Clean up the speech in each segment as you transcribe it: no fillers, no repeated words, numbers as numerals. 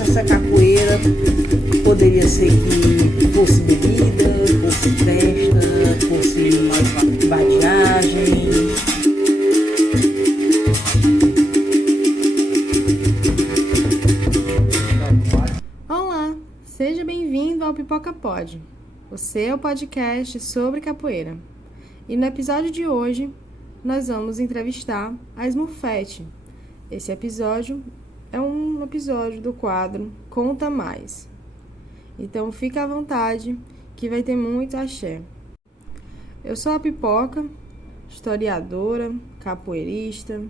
fosse essa capoeira, poderia ser que fosse bebida, fosse festa, fosse vadiagem. Olá, seja bem-vindo ao Pipoca Pod, o seu podcast sobre capoeira. E no episódio de hoje, nós vamos entrevistar a Smurfette. Esse episódio é um episódio do quadro Conta Mais. Então fica à vontade que vai ter muito axé. Eu sou a Pipoca, historiadora, capoeirista,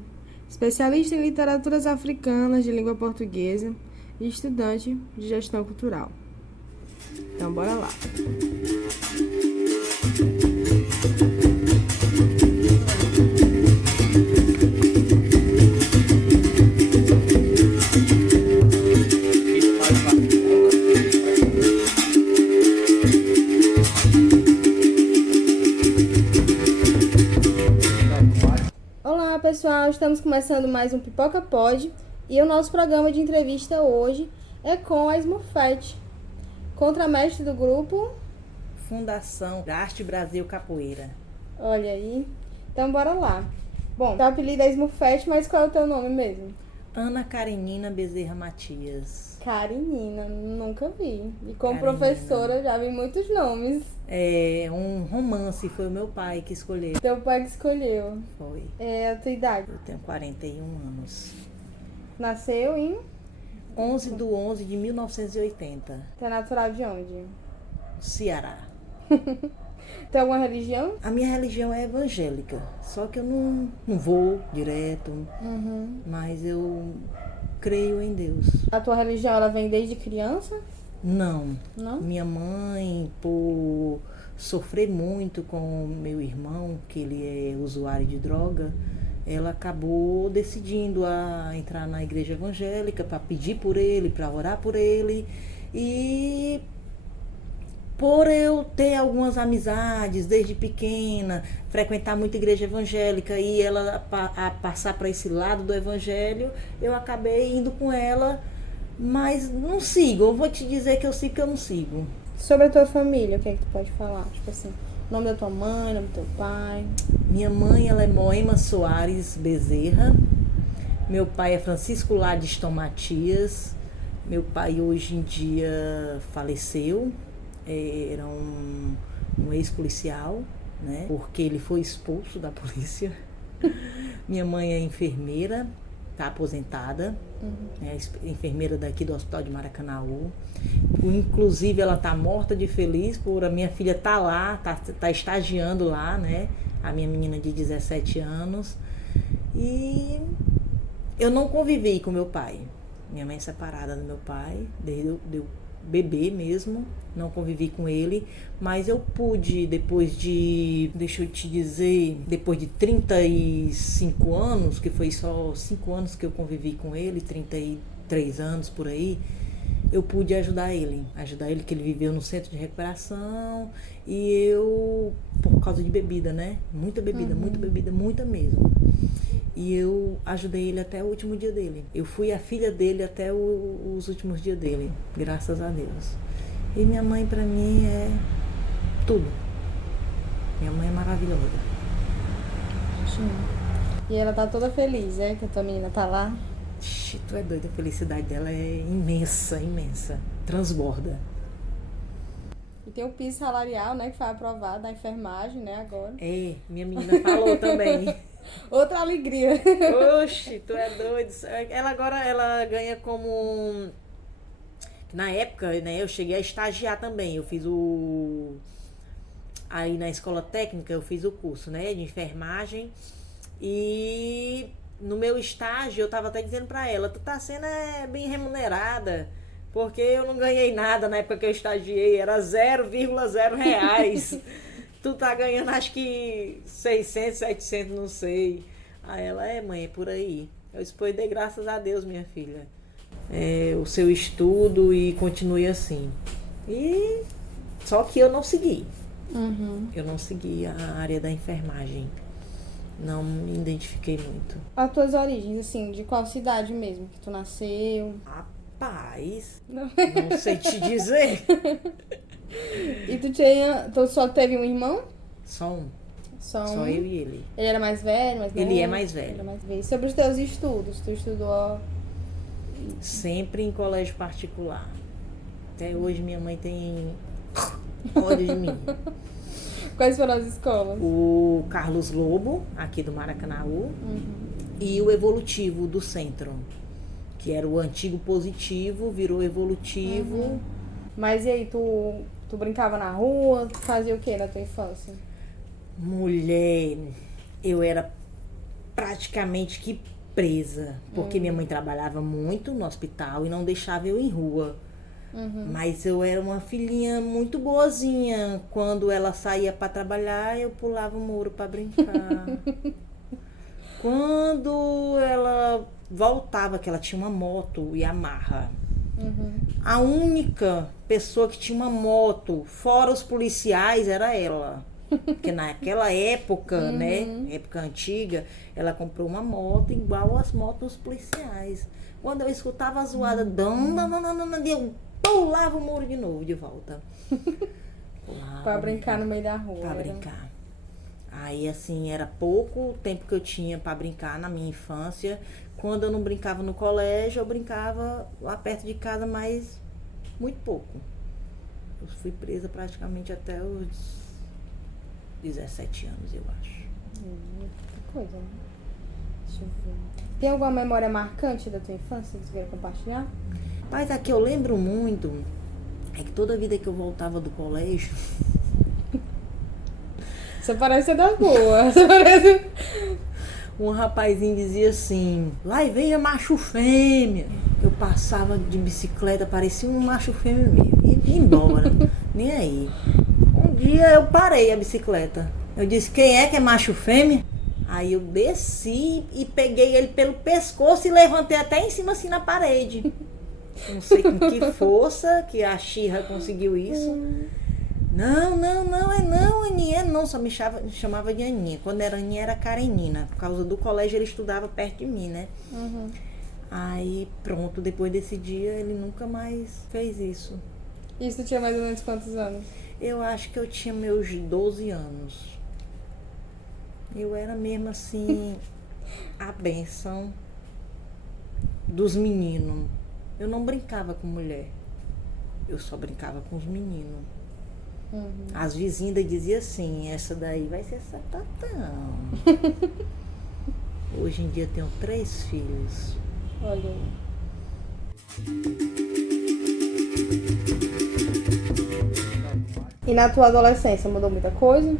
especialista em literaturas africanas de língua portuguesa e estudante de gestão cultural. Então bora lá. Olá pessoal, estamos começando mais um Pipoca Pod e o nosso programa de entrevista hoje é com a Smurfette, contramestre do grupo Fundação Arte Brasil Capoeira. Olha aí, então bora lá. Bom, teu apelido é Smurfette, mas qual é o teu nome mesmo? Ana Karenina Bezerra Matias. Karenina, nunca vi. E como Karenina. Professora já vi muitos nomes. É um romance, foi o meu pai que escolheu. Teu pai que escolheu. Foi. É a tua idade. Eu tenho 41 anos. Nasceu em... 11/11/1980, Tu é natural de onde? Ceará. Tem alguma religião? A minha religião é evangélica, só que eu não vou direto, mas eu creio em Deus. A tua religião, ela vem desde criança? Não. Não? Minha mãe, por sofrer muito com meu irmão, que ele é usuário de droga, ela acabou decidindo a entrar na igreja evangélica para pedir por ele, para orar por ele. E por eu ter algumas amizades desde pequena, frequentar muita igreja evangélica e ela a passar para esse lado do evangelho, eu acabei indo com ela, mas não sigo. Eu vou te dizer que eu sigo, que eu não sigo. Sobre a tua família, o que é que tu pode falar? Tipo assim, nome da tua mãe, nome do teu pai. Minha mãe, ela é Moema Soares Bezerra. Meu pai é Francisco Ladiston Matias. Meu pai hoje em dia faleceu. Era um ex-policial, né? Porque ele foi expulso da polícia. Minha mãe é enfermeira, está aposentada. É enfermeira daqui do Hospital de Maracanaú. Inclusive ela está morta de feliz por a minha filha tá lá, tá estagiando lá, né? A minha menina de 17 anos. E eu não convivi com meu pai. Minha mãe é separada do meu pai, desde eu bebê mesmo, não convivi com ele, mas eu pude, depois de 35 anos, que foi só 5 anos que eu convivi com ele, 33 anos por aí, eu pude ajudar ele, que ele viveu no centro de recuperação, e eu, por causa de bebida, né? Muita bebida, muita mesmo. E eu ajudei ele até o último dia dele. Eu fui a filha dele até os últimos dias dele, graças a Deus. E minha mãe, pra mim, é tudo. Minha mãe é maravilhosa. Sim. E ela tá toda feliz, é? Que a tua menina tá lá? Tu é doida, a felicidade dela é imensa, imensa. Transborda. E tem o piso salarial, né? Que foi aprovado da enfermagem, né? Agora. É, minha menina falou também. Outra alegria. Oxe, tu é doido. Ela agora, ela ganha como... Na época, né, eu cheguei a estagiar também. Eu fiz aí na escola técnica, eu fiz o curso, né, de enfermagem. E no meu estágio, eu tava até dizendo pra ela, tu tá sendo bem remunerada, porque eu não ganhei nada na época que eu estagiei, era 0,0 reais. Tu tá ganhando acho que 600, 700, não sei. Aí ela, mãe, é por aí. Eu disse, pois dei graças a Deus, minha filha. O seu estudo e continue assim. E só que eu não segui. Eu não segui a área da enfermagem. Não me identifiquei muito. As tuas origens, assim, de qual cidade mesmo que tu nasceu? Rapaz, Não. não sei te dizer. E tu só teve um irmão? Só um. Só Só um? eu e ele. Ele era mais velho, mais Ele é novo? mais velho. Ele era mais velho. E sobre os teus estudos? Tu estudou... Sempre em colégio particular. Até hoje minha mãe tem ódio de mim. Quais foram as escolas? O Carlos Lobo, aqui do Maracanaú, e o Evolutivo do centro, que era o antigo Positivo, virou Evolutivo. Mas e aí, tu brincava na rua? Tu fazia o que na tua infância? Mulher, eu era praticamente que presa, porque minha mãe trabalhava muito no hospital e não deixava eu em rua. Mas eu era uma filhinha muito boazinha. Quando ela saía para trabalhar, eu pulava o muro para brincar. Quando ela voltava, que ela tinha uma moto Yamaha, a única pessoa que tinha uma moto, fora os policiais, era ela. Porque naquela época, né, época antiga, ela comprou uma moto igual às motos dos policiais. Quando eu escutava a zoada, eu pulava o muro de novo, de volta. Pra brincar no meio da rua. Pra brincar. Aí, assim, era pouco tempo que eu tinha pra brincar na minha infância. Quando eu não brincava no colégio, eu brincava lá perto de casa, mas muito pouco. Eu fui presa praticamente até os 17 anos, eu acho. Que coisa, né? Deixa eu ver. Tem alguma memória marcante da tua infância que você queira compartilhar? Mas a que eu lembro muito é que toda vida que eu voltava do colégio, Você parece ser das boas. Você parece... um rapazinho dizia assim: vai ver macho fêmea. Eu passava de bicicleta, parecia um macho fêmea mesmo. E ia embora, nem aí. Um dia eu parei a bicicleta. Eu disse: quem é que é macho fêmea? Aí eu desci e peguei ele pelo pescoço e levantei até em cima assim na parede. Não sei com que força que a Xirra conseguiu isso. Não, Aninha, não, só me chamava de Aninha. Quando era Aninha era Karenina. Por causa do colégio ele estudava perto de mim, né? Aí pronto, depois desse dia ele nunca mais fez isso. Isso tu tinha mais ou menos quantos anos? Eu acho que eu tinha meus 12 anos. Eu era mesmo assim, a bênção dos meninos. Eu não brincava com mulher. Eu só brincava com os meninos. As vizinhas diziam assim: essa daí vai ser sapatão. Hoje em dia tenho 3 filhos. Olha aí. E na tua adolescência mudou muita coisa?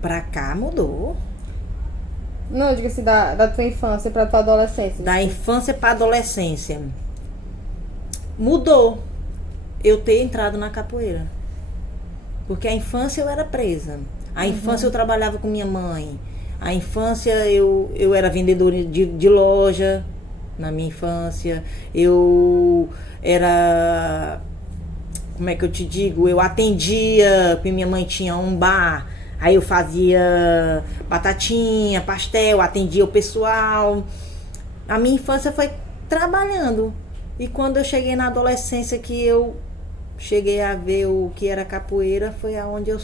Pra cá mudou. Não, eu digo assim, da tua infância pra tua adolescência. Da infância pra adolescência. Mudou eu ter entrado na capoeira. Porque a infância eu era presa. A infância eu trabalhava com minha mãe. A infância eu era vendedora de loja. Na minha infância. Eu era... Como é que eu te digo? Eu atendia, porque minha mãe tinha um bar. Aí eu fazia batatinha, pastel, atendia o pessoal. A minha infância foi trabalhando. E quando eu cheguei na adolescência, que eu cheguei a ver o que era capoeira, foi aonde eu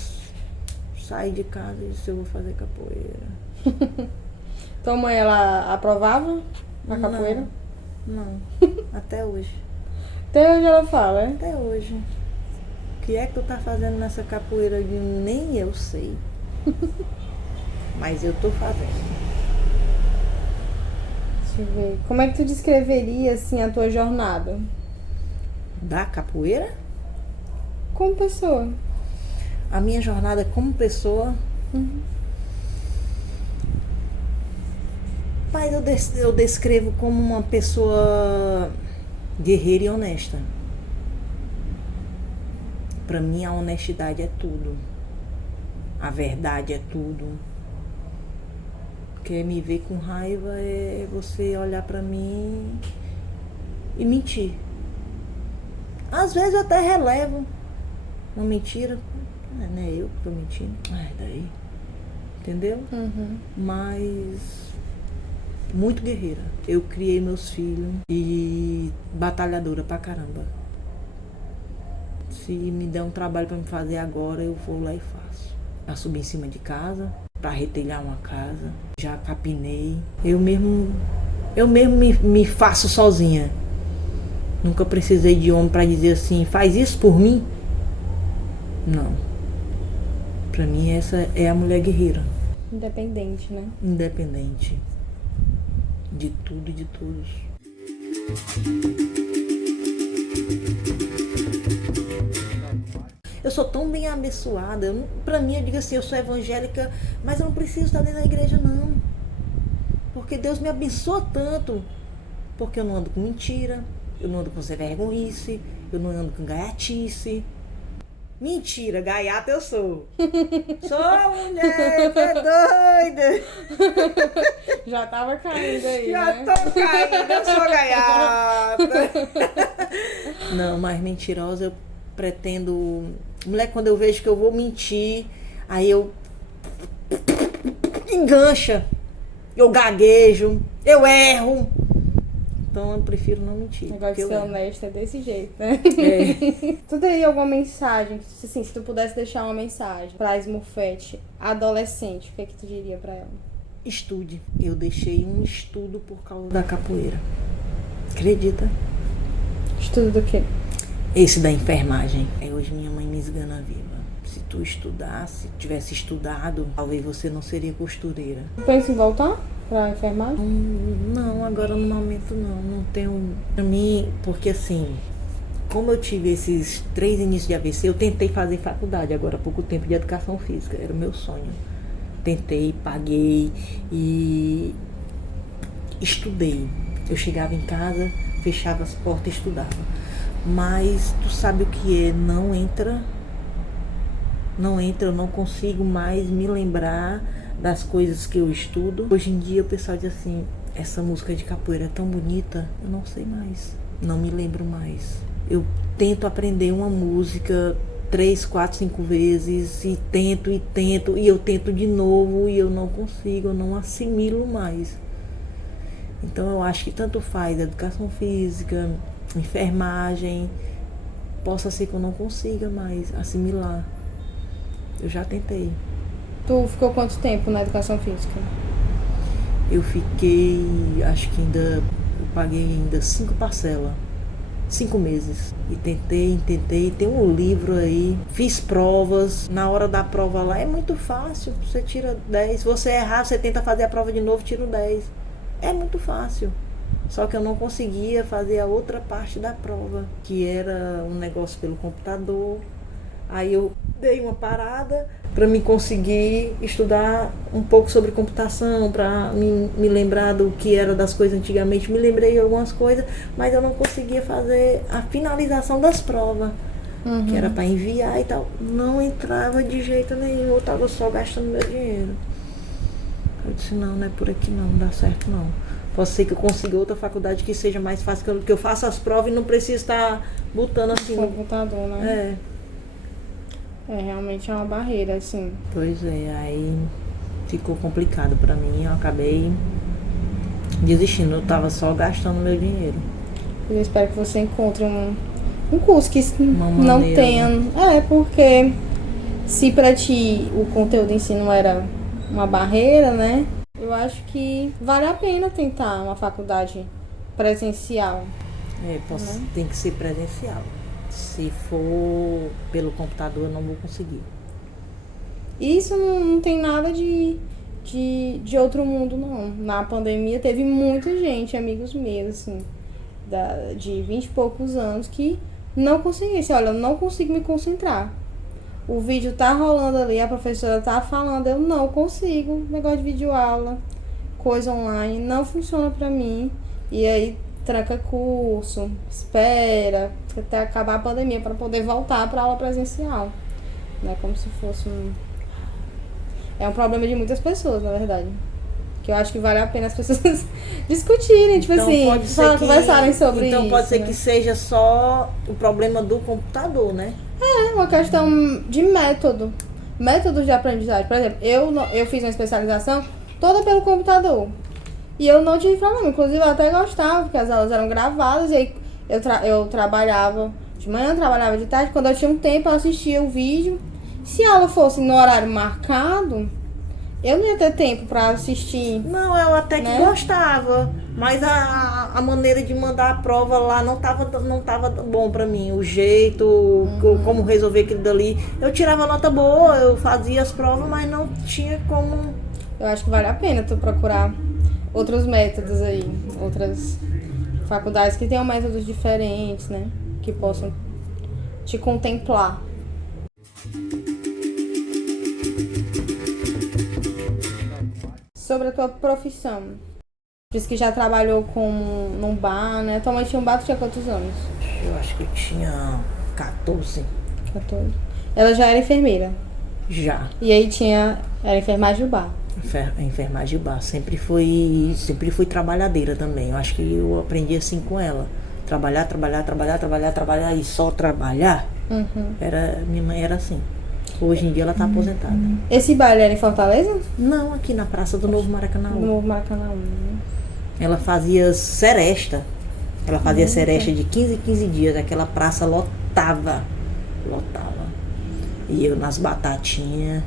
saí de casa e disse: eu vou fazer capoeira. Tua mãe, ela aprovava a capoeira? Não, até hoje. Até hoje ela fala, né? Até hoje. O que é que tu tá fazendo nessa capoeira? Eu digo: nem eu sei. Mas eu tô fazendo. Deixa eu ver. Como é que tu descreveria, assim, a tua jornada? Da capoeira? Como pessoa? A minha jornada como pessoa... Mas eu descrevo como uma pessoa guerreira e honesta. Pra mim, a honestidade é tudo. A verdade é tudo. Porque me ver com raiva é você olhar pra mim e mentir. Às vezes eu até relevo uma mentira. Não é eu que tô mentindo. Daí. Entendeu? Mas muito guerreira. Eu criei meus filhos e batalhadora pra caramba. Se me der um trabalho pra me fazer agora, eu vou lá e faço. Já subi em cima de casa, pra retelhar uma casa, já capinei. Eu mesmo me faço sozinha. Nunca precisei de homem pra dizer assim, faz isso por mim? Não. Pra mim essa é a mulher guerreira. Independente, né? Independente. De tudo e de todos. Eu sou tão bem abençoada. Pra mim, eu digo assim, eu sou evangélica, mas eu não preciso estar dentro da igreja, não. Porque Deus me abençoa tanto. Porque eu não ando com mentira, eu não ando com sem vergonhice, eu não ando com gaiatice. Mentira, gaiata eu sou. Sou mulher, é doida. Já tava caindo aí, Já né? tô caindo, eu sou gaiata. Não, mas mentirosa eu pretendo... Mulher, quando eu vejo que eu vou mentir, aí eu... engancha. Eu gaguejo, eu erro. Então eu prefiro não mentir. O negócio de ser honesta é desse jeito, né? É. Tu teria alguma mensagem, assim, se tu pudesse deixar uma mensagem pra Smurfette adolescente, o que é que tu diria pra ela? Estude. Eu deixei um estudo por causa da capoeira. Acredita? Estudo do quê? Esse da enfermagem. Hoje minha mãe me esgana viva. Se tu estudasse, tivesse estudado, talvez você não seria costureira. Pensa em voltar pra enfermagem? Não, agora no momento não. Não tenho... Pra mim, porque assim, como eu tive esses 3 inícios de AVC, eu tentei fazer faculdade agora há pouco tempo de educação física. Era o meu sonho. Tentei, paguei e estudei. Eu chegava em casa, fechava as portas e estudava. Mas tu sabe o que é? Não entra, eu não consigo mais me lembrar das coisas que eu estudo. Hoje em dia o pessoal diz assim, essa música de capoeira é tão bonita, eu não sei mais, não me lembro mais. Eu tento aprender uma música 3, 4, 5 vezes e tento, e eu tento de novo e eu não consigo, eu não assimilo mais. Então eu acho que tanto faz educação física, enfermagem, possa ser que eu não consiga mais assimilar. Eu já tentei. Tu ficou quanto tempo na educação física? Eu fiquei, acho que eu paguei ainda 5 parcelas. 5 meses. E tentei, tem um livro aí, fiz provas, na hora da prova lá é muito fácil, você tira 10. Se você errar, você tenta fazer a prova de novo, tira o 10. É muito fácil. Só que eu não conseguia fazer a outra parte da prova, que era um negócio pelo computador. Aí eu dei uma parada para me conseguir estudar um pouco sobre computação, para me lembrar do que era das coisas antigamente. Me lembrei de algumas coisas, mas eu não conseguia fazer a finalização das provas, que era para enviar e tal. Não entrava de jeito nenhum, eu estava só gastando meu dinheiro. Eu disse, não é por aqui não dá certo não. Pode ser que eu consiga outra faculdade que seja mais fácil, que eu faça as provas e não preciso estar botando assim. Computador, né? Realmente é uma barreira, assim. Pois é, aí ficou complicado pra mim, eu acabei desistindo, eu tava só gastando meu dinheiro. Eu espero que você encontre um curso que Uma não maneira, tenha... né? Porque se pra ti o conteúdo em si não era uma barreira, né? Eu acho que vale a pena tentar uma faculdade presencial. Tem que ser presencial. Se for pelo computador, eu não vou conseguir. Isso não tem nada de outro mundo, não. Na pandemia teve muita gente, amigos meus, assim, de 20 e poucos anos, que não conseguia. Assim, olha, eu não consigo me concentrar. O vídeo tá rolando ali, a professora tá falando, eu não consigo. Negócio de videoaula, coisa online, não funciona pra mim. E aí tranca curso, espera até acabar a pandemia para poder voltar para aula presencial, né? Como se fosse é um problema de muitas pessoas, na verdade, que eu acho que vale a pena as pessoas discutirem, tipo então, assim, conversarem sobre isso. Então pode ser né? que seja só o problema do computador, né? É uma questão de métodos de aprendizagem. Por exemplo, eu fiz uma especialização toda pelo computador. E eu não tive problema, inclusive eu até gostava, porque as aulas eram gravadas, e aí eu trabalhava de manhã, trabalhava de tarde, quando eu tinha um tempo eu assistia o vídeo. Se a aula fosse no horário marcado, eu não ia ter tempo pra assistir. Não, eu até que né? gostava, mas a maneira de mandar a prova lá não tava bom pra mim. O jeito, como resolver aquilo dali. Eu tirava nota boa, eu fazia as provas, mas não tinha como. Eu acho que vale a pena tu procurar outros métodos aí, outras faculdades que tenham métodos diferentes, né? Que possam te contemplar. Sobre a tua profissão. Diz que já trabalhou num bar, né? Tua mãe tinha um bar, tu tinha quantos anos? Eu acho que eu tinha 14. 14. Ela já era enfermeira. Já. E aí era enfermagem do bar. Enfermagem de bar. Sempre fui trabalhadeira também. Eu acho que eu aprendi assim com ela. Trabalhar e só trabalhar. Minha mãe era assim. Hoje em dia ela tá aposentada. Esse bar era em Fortaleza? Não, aqui na Praça do Novo Maracanã. No Maracanã, né? Ela fazia seresta. Ela fazia seresta de 15 em 15 dias. Aquela praça lotava. E eu nas batatinhas.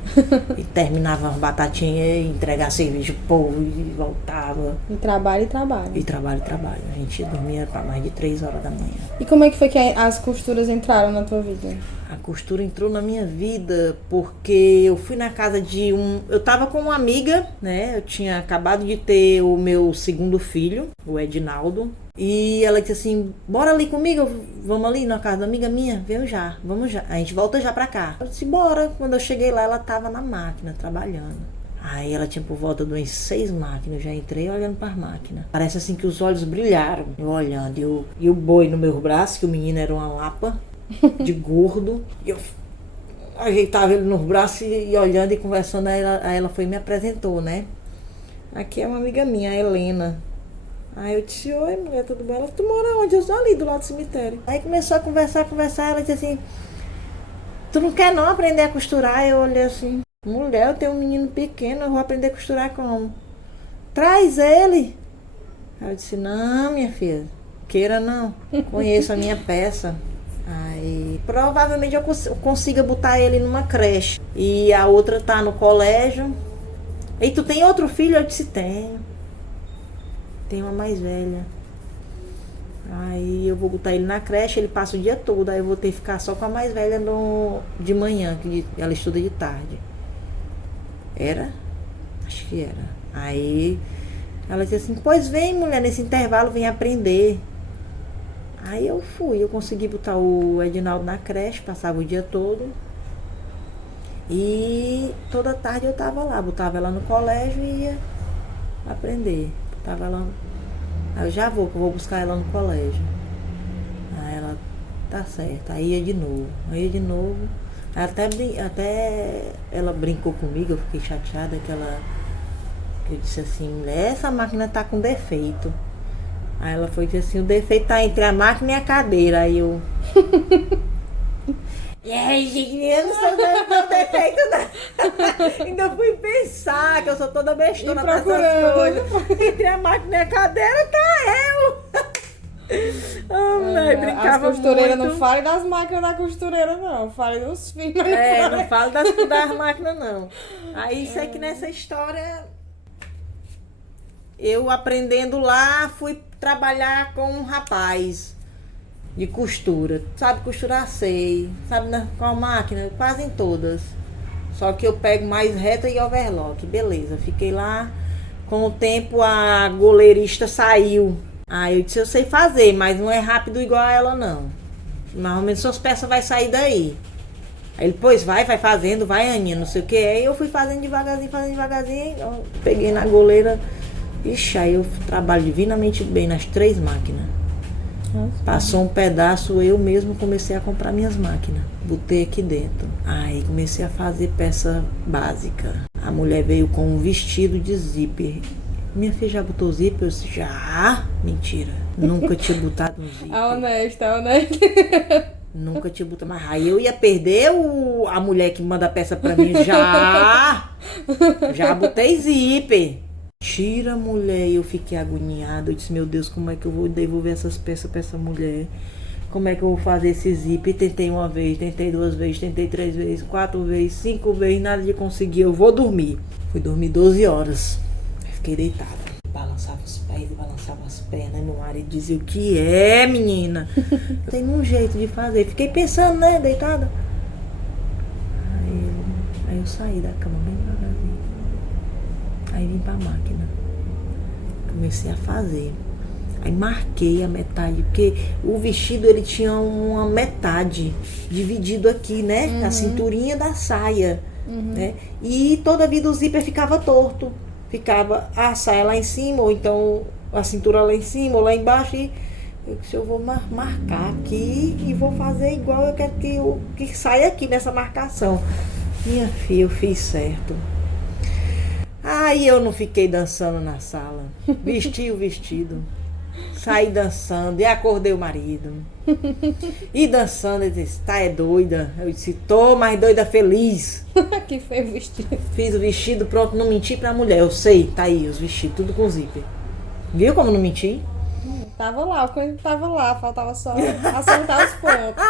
E terminava as batatinhas e entregava cerveja pro povo e voltava. E trabalho. E trabalho. A gente dormia para mais de 3 horas da manhã. E como é que foi que as costuras entraram na tua vida? A costura entrou na minha vida porque eu fui na casa de eu tava com uma amiga, né? Eu tinha acabado de ter o meu segundo filho, o Edinaldo. E ela disse assim, bora ali comigo, vamos ali na casa da amiga minha, vamos já, a gente volta já pra cá. Eu disse, bora. Quando eu cheguei lá, ela tava na máquina, trabalhando. Aí ela tinha por volta de umas 6 máquinas, eu já entrei olhando para as máquinas. Parece assim que os olhos brilharam, eu olhando, e o boi no meu braço, que o menino era uma lapa de gordo, e eu ajeitava ele nos braços e olhando e conversando, aí ela foi e me apresentou, né? Aqui é uma amiga minha, a Helena. Aí eu disse, oi mulher, tudo bem? Ela, tu mora onde? Eu estou ali do lado do cemitério. Aí começou a conversar, ela disse assim, tu não quer não aprender a costurar? Eu olhei assim, mulher, eu tenho um menino pequeno, eu vou aprender a costurar como? Traz ele. Aí eu disse, não minha filha, queira não, conheço a minha peça. Aí provavelmente eu consiga botar ele numa creche. E a outra tá no colégio. E tu tem outro filho? Eu disse, tenho. Tem uma mais velha. Aí eu vou botar ele na creche, ele passa o dia todo. Aí eu vou ter que ficar só com a mais velha de manhã, que ela estuda de tarde. Era? Acho que era. Aí ela disse assim, pois vem mulher, nesse intervalo vem aprender. Aí eu fui, eu consegui botar o Edinaldo na creche, passava o dia todo. E toda tarde eu tava lá, botava ela no colégio e ia aprender. Botava ela. Aí eu já vou, que eu vou buscar ela no colégio. Aí ela, tá certo, aí ia de novo. Até ela brincou comigo, eu fiquei chateada eu disse assim, essa máquina tá com defeito. Aí ela foi dizer assim, o defeito tá entre a máquina e a cadeira. Aí eu. E aí, gente, eu não sou defeito, não. Ainda fui pensar que eu sou toda bestona pra essas coisas. Entre a máquina e a cadeira tá eu. Brincava as costureiras muito. não falem das máquinas da costureira, não. Falem dos filhos. Não falo das máquinas, não. Aí sei que nessa história, eu aprendendo lá, fui trabalhar com um rapaz de costura. Sabe costurar? Sei. Sabe com a máquina? Quase em todas. Só que eu pego mais reta e overlock. Beleza, fiquei lá. Com o tempo a goleirista saiu. Aí eu disse, eu sei fazer, mas não é rápido igual a ela não. Mais ou menos suas peças vai sair daí. Aí ele, pois vai fazendo, vai Aninha, não sei o que. Aí eu fui fazendo devagarzinho. Eu peguei na goleira. Ixi, aí eu trabalho divinamente bem nas 3 máquinas. Nossa. Passou um pedaço, eu mesmo comecei a comprar minhas máquinas. Botei aqui dentro. Aí comecei a fazer peça básica. A mulher veio com um vestido de zíper. Minha filha já botou zíper? Eu disse, já? Mentira. Nunca tinha botado um zíper. honesta. Nunca tinha botado. Mas aí eu ia perder a mulher que manda a peça pra mim. Já botei zíper. Tira, mulher. E eu fiquei agoniada. Eu disse, meu Deus, como é que eu vou devolver essas peças pra essa mulher? Como é que eu vou fazer esse zíper? Tentei uma vez, tentei 2 vezes, tentei 3 vezes, 4 vezes, 5 vezes, nada de conseguir. Eu vou dormir. Fui dormir 12 horas. Fiquei deitada. Balançava os pés e balançava as pernas. Meu marido dizia, o que é, menina? Tem um jeito de fazer. Fiquei pensando, né, deitada. Aí eu saí da cama bem devagarzinho. Aí vim pra máquina. Comecei a fazer. Aí marquei a metade, porque o vestido ele tinha uma metade dividido aqui, né? A cinturinha da saia, né? E toda a vida o zíper ficava torto. Ficava a saia lá em cima, ou então a cintura lá em cima, ou lá embaixo. E eu disse, eu vou marcar aqui e vou fazer igual eu quero que saia aqui nessa marcação. Minha filha, eu fiz certo. Aí eu não fiquei dançando na sala. Vesti o vestido. Saí dançando e acordei o marido. E dançando, ele disse, tá é doida? Eu disse, tô, mas doida feliz. Que foi o vestido. Fiz o vestido, pronto, não menti pra mulher. Eu sei, tá aí os vestidos, tudo com zíper. Viu como não menti? Tava lá, o conhecimento tava lá, faltava só acertar os pontos.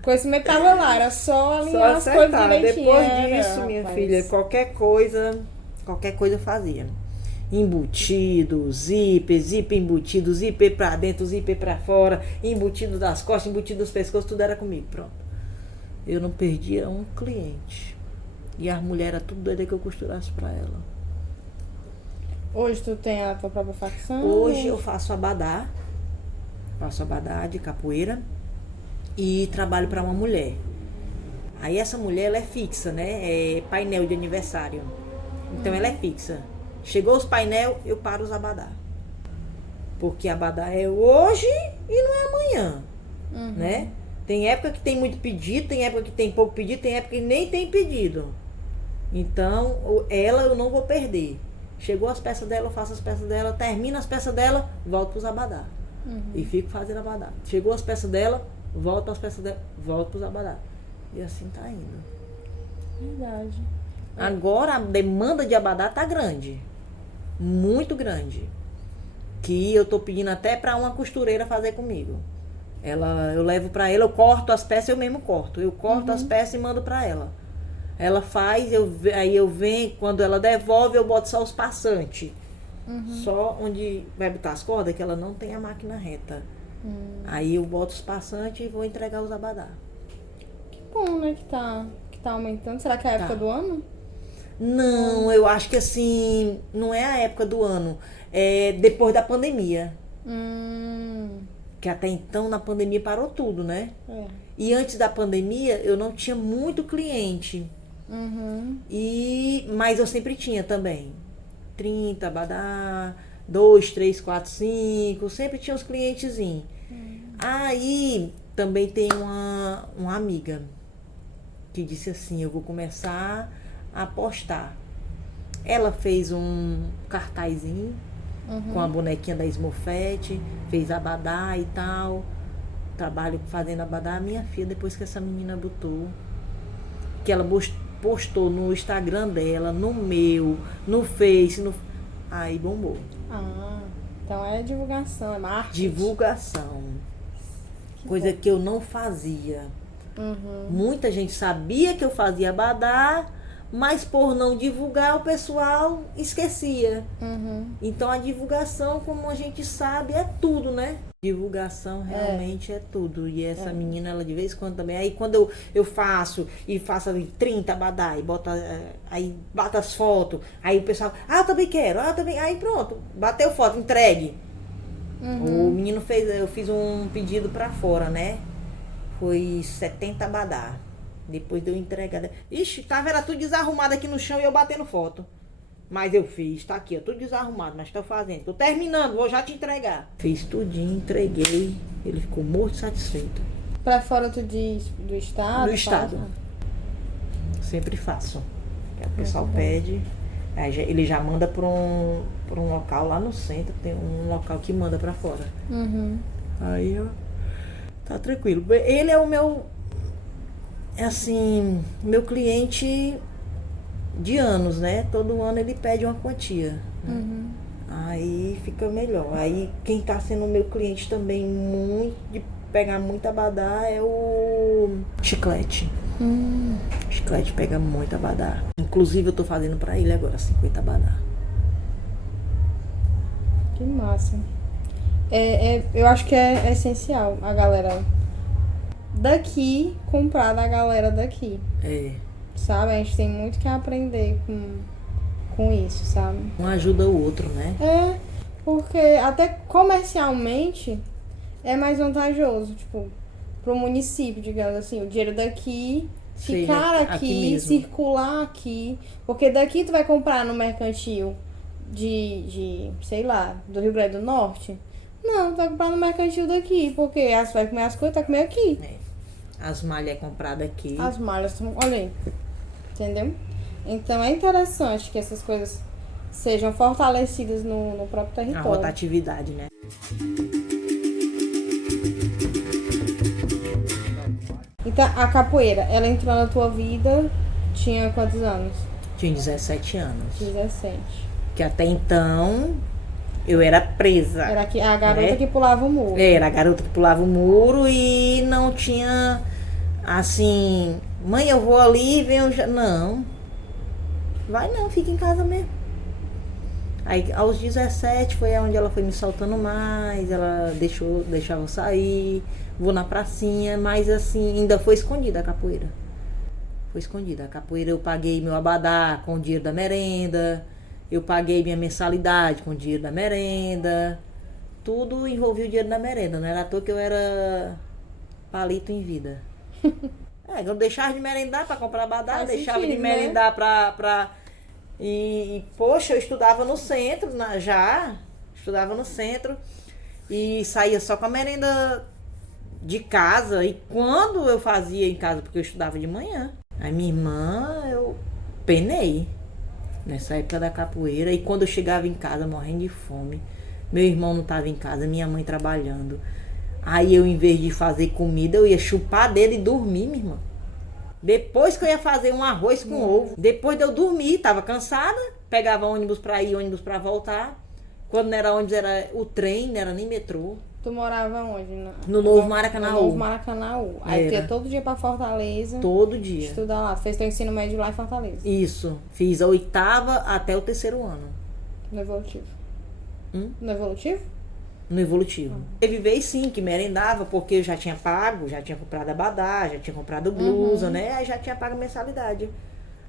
O conhecimento tava lá, era só alinhar as coisas direitinho. Depois disso, minha filha, qualquer coisa eu fazia. Embutido, zíper embutido, zíper pra dentro, zíper pra fora, embutido das costas, embutido dos pescoços, tudo era comigo, pronto. Eu não perdia um cliente. E as mulheres eram tudo doida que eu costurasse pra ela. Hoje tu tem a tua própria facção? Hoje eu faço abadá de capoeira e trabalho pra uma mulher. Aí essa mulher, ela é fixa, né? É painel de aniversário. Então ela é fixa. Chegou os painel, eu paro os abadá. Porque abadá é hoje e não é amanhã, né? Tem época que tem muito pedido, tem época que tem pouco pedido, tem época que nem tem pedido. Então, ela eu não vou perder. Chegou as peças dela, eu faço as peças dela, termino as peças dela, volto pros abadá. E fico fazendo abadá. Chegou as peças dela, volto as peças dela, volto pros abadá. E assim tá indo. Verdade. Agora a demanda de abadá tá grande. Muito grande. Que eu tô pedindo até pra uma costureira fazer comigo. Eu levo pra ela, eu corto as peças, eu mesmo corto. Eu corto as peças e mando pra ela. Ela faz, aí eu venho, quando ela devolve, eu boto só os passantes. Só onde vai botar as cordas, que ela não tem a máquina reta. Aí eu boto os passantes e vou entregar os abadá. Que bom, né, que tá aumentando. Será que é a época do ano? Não, eu acho que assim, não é a época do ano. É depois da pandemia. Que até então, na pandemia, parou tudo, né? É. E antes da pandemia, eu não tinha muito cliente. Mas eu sempre tinha também. 30 abadá, 2, 3, 4, 5. Sempre tinha uns clientezinhos. Aí, também tem uma amiga que disse assim, eu vou começar a postar. Ela fez um cartazinho com a bonequinha da Smurfette, fez abadá e tal. Trabalho fazendo abadá. Minha filha, depois que essa menina botou, que ela postou no Instagram dela, no meu, no Face, aí bombou. Então é divulgação, é marketing. Divulgação. Coisa que eu não fazia. Muita gente sabia que eu fazia abadá, mas por não divulgar, o pessoal esquecia. Então a divulgação, como a gente sabe, é tudo, né? Divulgação realmente é tudo. E essa menina, ela de vez em quando também. Aí quando eu faço ali 30 abadá e aí bota as fotos, aí o pessoal, eu também quero, eu também. Aí pronto, bateu foto, entregue. O menino eu fiz um pedido pra fora, né? Foi 70 abadá. Depois deu entrega. Ixi, tava era tudo desarrumado aqui no chão e eu batendo foto. Mas eu fiz, tá aqui, ó, tudo desarrumado, mas tô fazendo. Tô terminando, vou já te entregar. Fiz tudinho, entreguei. Ele ficou muito satisfeito. Pra fora tu diz do estado? Do estado. Sempre faço. O pessoal pede. Aí ele já manda pra um local lá no centro. Tem um local que manda pra fora. Aí, ó, tá tranquilo. Ele é o meu... assim, meu cliente de anos, né? Todo ano ele pede uma quantia. Né? Uhum. Aí fica melhor. Aí quem tá sendo meu cliente também muito de pegar muito abadá é o Chiclete. Chiclete pega muito abadá. Inclusive eu tô fazendo pra ele agora 50 abadá. Que massa. Eu acho que é essencial a galera daqui comprar da galera daqui. É. Sabe? A gente tem muito que aprender com isso, sabe? Um ajuda o outro, né? Porque até comercialmente é mais vantajoso, tipo, pro município, digamos assim, o dinheiro daqui ficar aqui circular aqui, porque daqui tu vai comprar no mercantil sei lá, do Rio Grande do Norte. Não, tu vai comprar no mercantil daqui, porque as vai comer as coisas, tá comer aqui. As malhas é comprada aqui. As malhas, olha aí. Entendeu? Então é interessante que essas coisas sejam fortalecidas no próprio território. A rotatividade, né? Então a capoeira, ela entrou na tua vida, tinha quantos anos? Tinha 17 anos. 17. Que até então eu era presa. Era a garota que pulava o muro. Era a garota que pulava o muro e não tinha assim, mãe, eu vou ali e venho já. Não. Vai não, fica em casa mesmo. Aí aos 17 foi onde ela foi me soltando mais, ela deixava eu sair, vou na pracinha, mas assim, ainda foi escondida a capoeira. Foi escondida. A capoeira eu paguei meu abadá com o dinheiro da merenda, eu paguei minha mensalidade com o dinheiro da merenda, tudo envolvia o dinheiro da merenda, não era à toa que eu era palito em vida. Eu deixava de merendar pra comprar abadá, deixava de merendar pra... E, poxa, eu estudava no centro, estudava no centro e saía só com a merenda de casa. E quando eu fazia em casa, porque eu estudava de manhã, a minha irmã, eu penei nessa época da capoeira. E quando eu chegava em casa morrendo de fome, meu irmão não estava em casa, minha mãe trabalhando. Aí eu, em vez de fazer comida, eu ia chupar dele e dormir, minha irmã. Depois que eu ia fazer um arroz com ovo, depois de eu dormir, tava cansada, pegava ônibus pra ir, ônibus pra voltar. Quando não era ônibus, era o trem, não era nem metrô. Tu morava onde? No Novo Maracanaú. No Novo Maracanaú. Aí tu ia todo dia pra Fortaleza. Todo dia. Estudar lá. Fez teu ensino médio lá em Fortaleza. Isso. Fiz a 8ª até o 3º ano. No Evolutivo. No Evolutivo? No Evolutivo. Teve vez sim que merendava, porque eu já tinha pago, já tinha comprado abadá, já tinha comprado blusa, né? Aí já tinha pago mensalidade.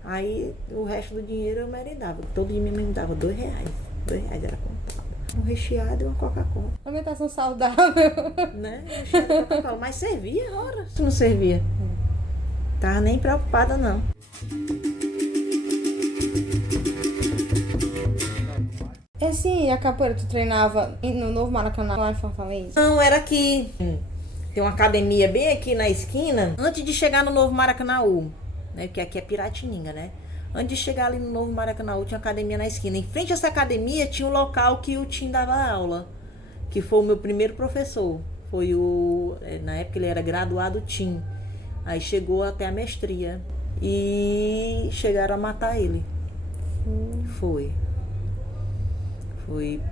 Aí o resto do dinheiro eu merendava. Todo dia minha mãe me dava R$2. R$2 era contado. Um recheado e uma Coca-Cola. Alimentação saudável. Né? Recheado e Coca-Cola. Mas servia, ora. Se não servia. Tava nem preocupada, não. Assim, a capoeira tu treinava no Novo Maracanã, lá em Fortaleza? Não, era aqui. Tem uma academia bem aqui na esquina, antes de chegar no Novo Maracanaú, né? Que aqui é Piratininga, né? Antes de chegar ali no Novo Maracanaú, tinha uma academia na esquina. Em frente a essa academia tinha um local que o Tim dava aula, que foi o meu primeiro professor. Foi na época ele era graduado Tim. Aí chegou até a mestria. E chegaram a matar ele. Foi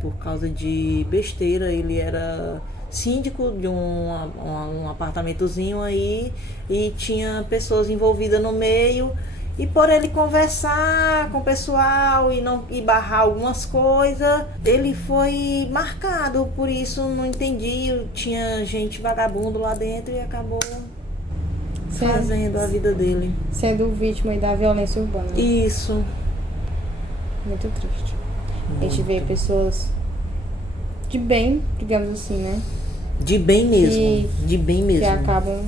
por causa de besteira. Ele era síndico de um apartamentozinho aí e tinha pessoas envolvidas no meio. E por ele conversar com o pessoal e barrar algumas coisas, ele foi marcado. Por isso não entendi. Tinha gente vagabundo lá dentro e acabou fazendo a vida dele. Sendo vítima da violência urbana. Isso. Muito triste. A gente vê pessoas de bem, digamos assim, né? De bem mesmo. De bem mesmo. Que acabam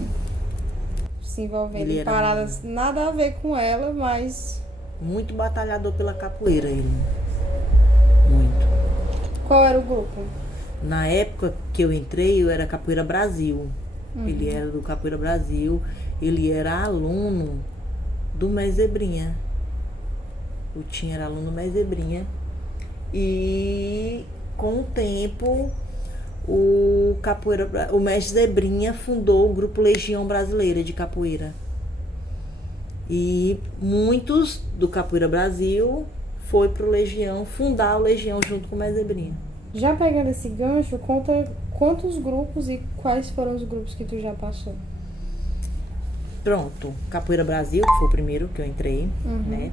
se envolvendo em paradas nada a ver com ela, mas... Muito batalhador pela capoeira, ele. Muito. Qual era o grupo? Na época que eu entrei, eu era Capoeira Brasil. Ele era do Capoeira Brasil. Ele era aluno do Mestre Zebrinha. O Tim era aluno do Mestre Zebrinha. E com o tempo, o Mestre Zebrinha fundou o Grupo Legião Brasileira de Capoeira. E muitos do Capoeira Brasil foi pro Legião, fundar o Legião junto com o Mezebrinho. Já pegando esse gancho, conta quantos grupos e quais foram os grupos que tu já passou? Pronto, Capoeira Brasil, que foi o primeiro que eu entrei, né?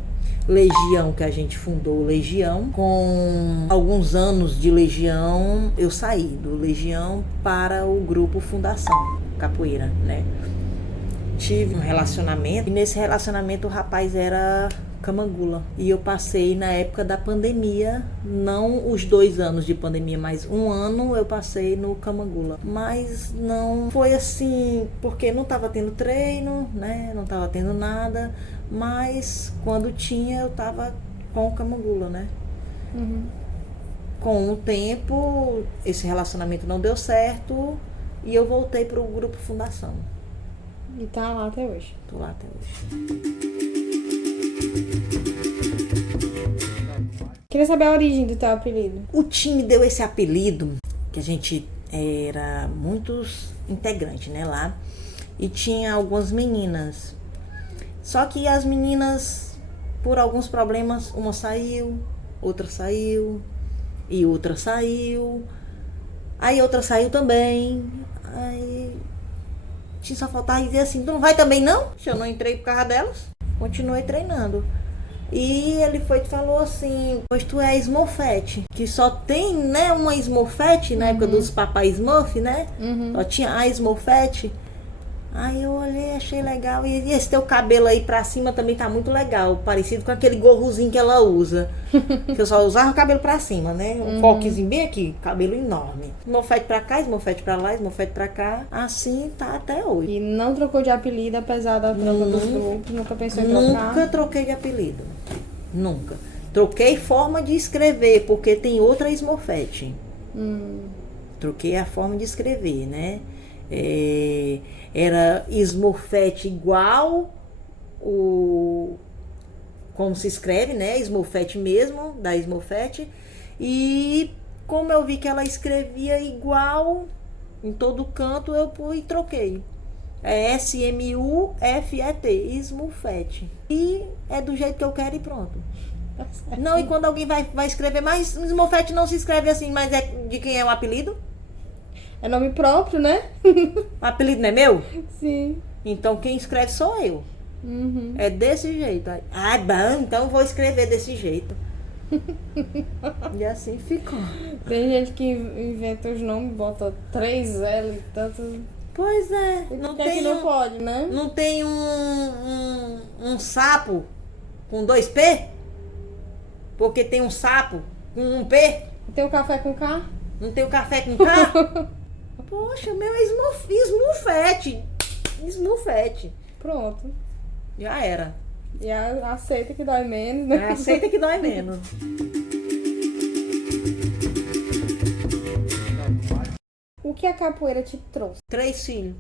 Legião, que a gente fundou o Legião. Com alguns anos de Legião, eu saí do Legião para o grupo Fundação Capoeira, né? Tive um relacionamento, e nesse relacionamento o rapaz era camangula. E eu passei na época da pandemia, não os 2 anos de pandemia, mas 1 ano eu passei no camangula. Mas não foi assim, porque não estava tendo treino, né? Não estava tendo nada, mas quando tinha eu estava com o camangula, né? Com o tempo, esse relacionamento não deu certo e eu voltei para o grupo Fundação. E tá lá até hoje. Tô lá até hoje. Queria saber a origem do teu apelido. O time deu esse apelido, que a gente era muitos integrantes, né, lá. E tinha algumas meninas. Só que as meninas, por alguns problemas, uma saiu, outra saiu, e outra saiu. Aí outra saiu também. Aí só faltava dizer assim, tu não vai também não? Eu não entrei por causa delas. Continuei treinando. E ele foi e falou assim, pois tu é Smurfette, que só tem, né, uma Smurfette na época dos papai Smurf, né? Só tinha a Smurfette. Aí eu olhei, achei legal. E esse teu cabelo aí pra cima também tá muito legal, parecido com aquele gorrozinho que ela usa. Que eu só usava o cabelo pra cima, né? Um coquezinho bem aqui, cabelo enorme. Smurfette pra cá, Smurfette pra lá, Smurfette pra cá. Assim tá até hoje. E não trocou de apelido, apesar da troca dos grupos? Nunca pensou em trocar? Nunca troquei de apelido. Nunca. Troquei forma de escrever, porque tem outra Smurfette. Troquei a forma de escrever, né? Era Smurfette igual como se escreve, né? Smurfette mesmo, da Smurfette. E como eu vi que ela escrevia igual em todo canto, eu fui e troquei. É Smufet, Smurfette. E é do jeito que eu quero e pronto. Não, e quando alguém vai escrever, mas Smurfette não se escreve assim, mas é de quem é o apelido? É nome próprio, né? O apelido não é meu? Sim. Então quem escreve sou eu. É desse jeito. Ah, bom, então eu vou escrever desse jeito. E assim ficou. Tem gente que inventa os nomes, bota 3L e tanto. Pois é. Não tem que não pode, né? Não tem um sapo com 2P? Porque tem um sapo com 1P? Tem o café com K? Não tem o café com K? Poxa, meu é Smurfette. Smurfette. Pronto. Já era. E aceita que dói menos, né? Aceita que dói menos. O que a capoeira te trouxe? 3 filhos.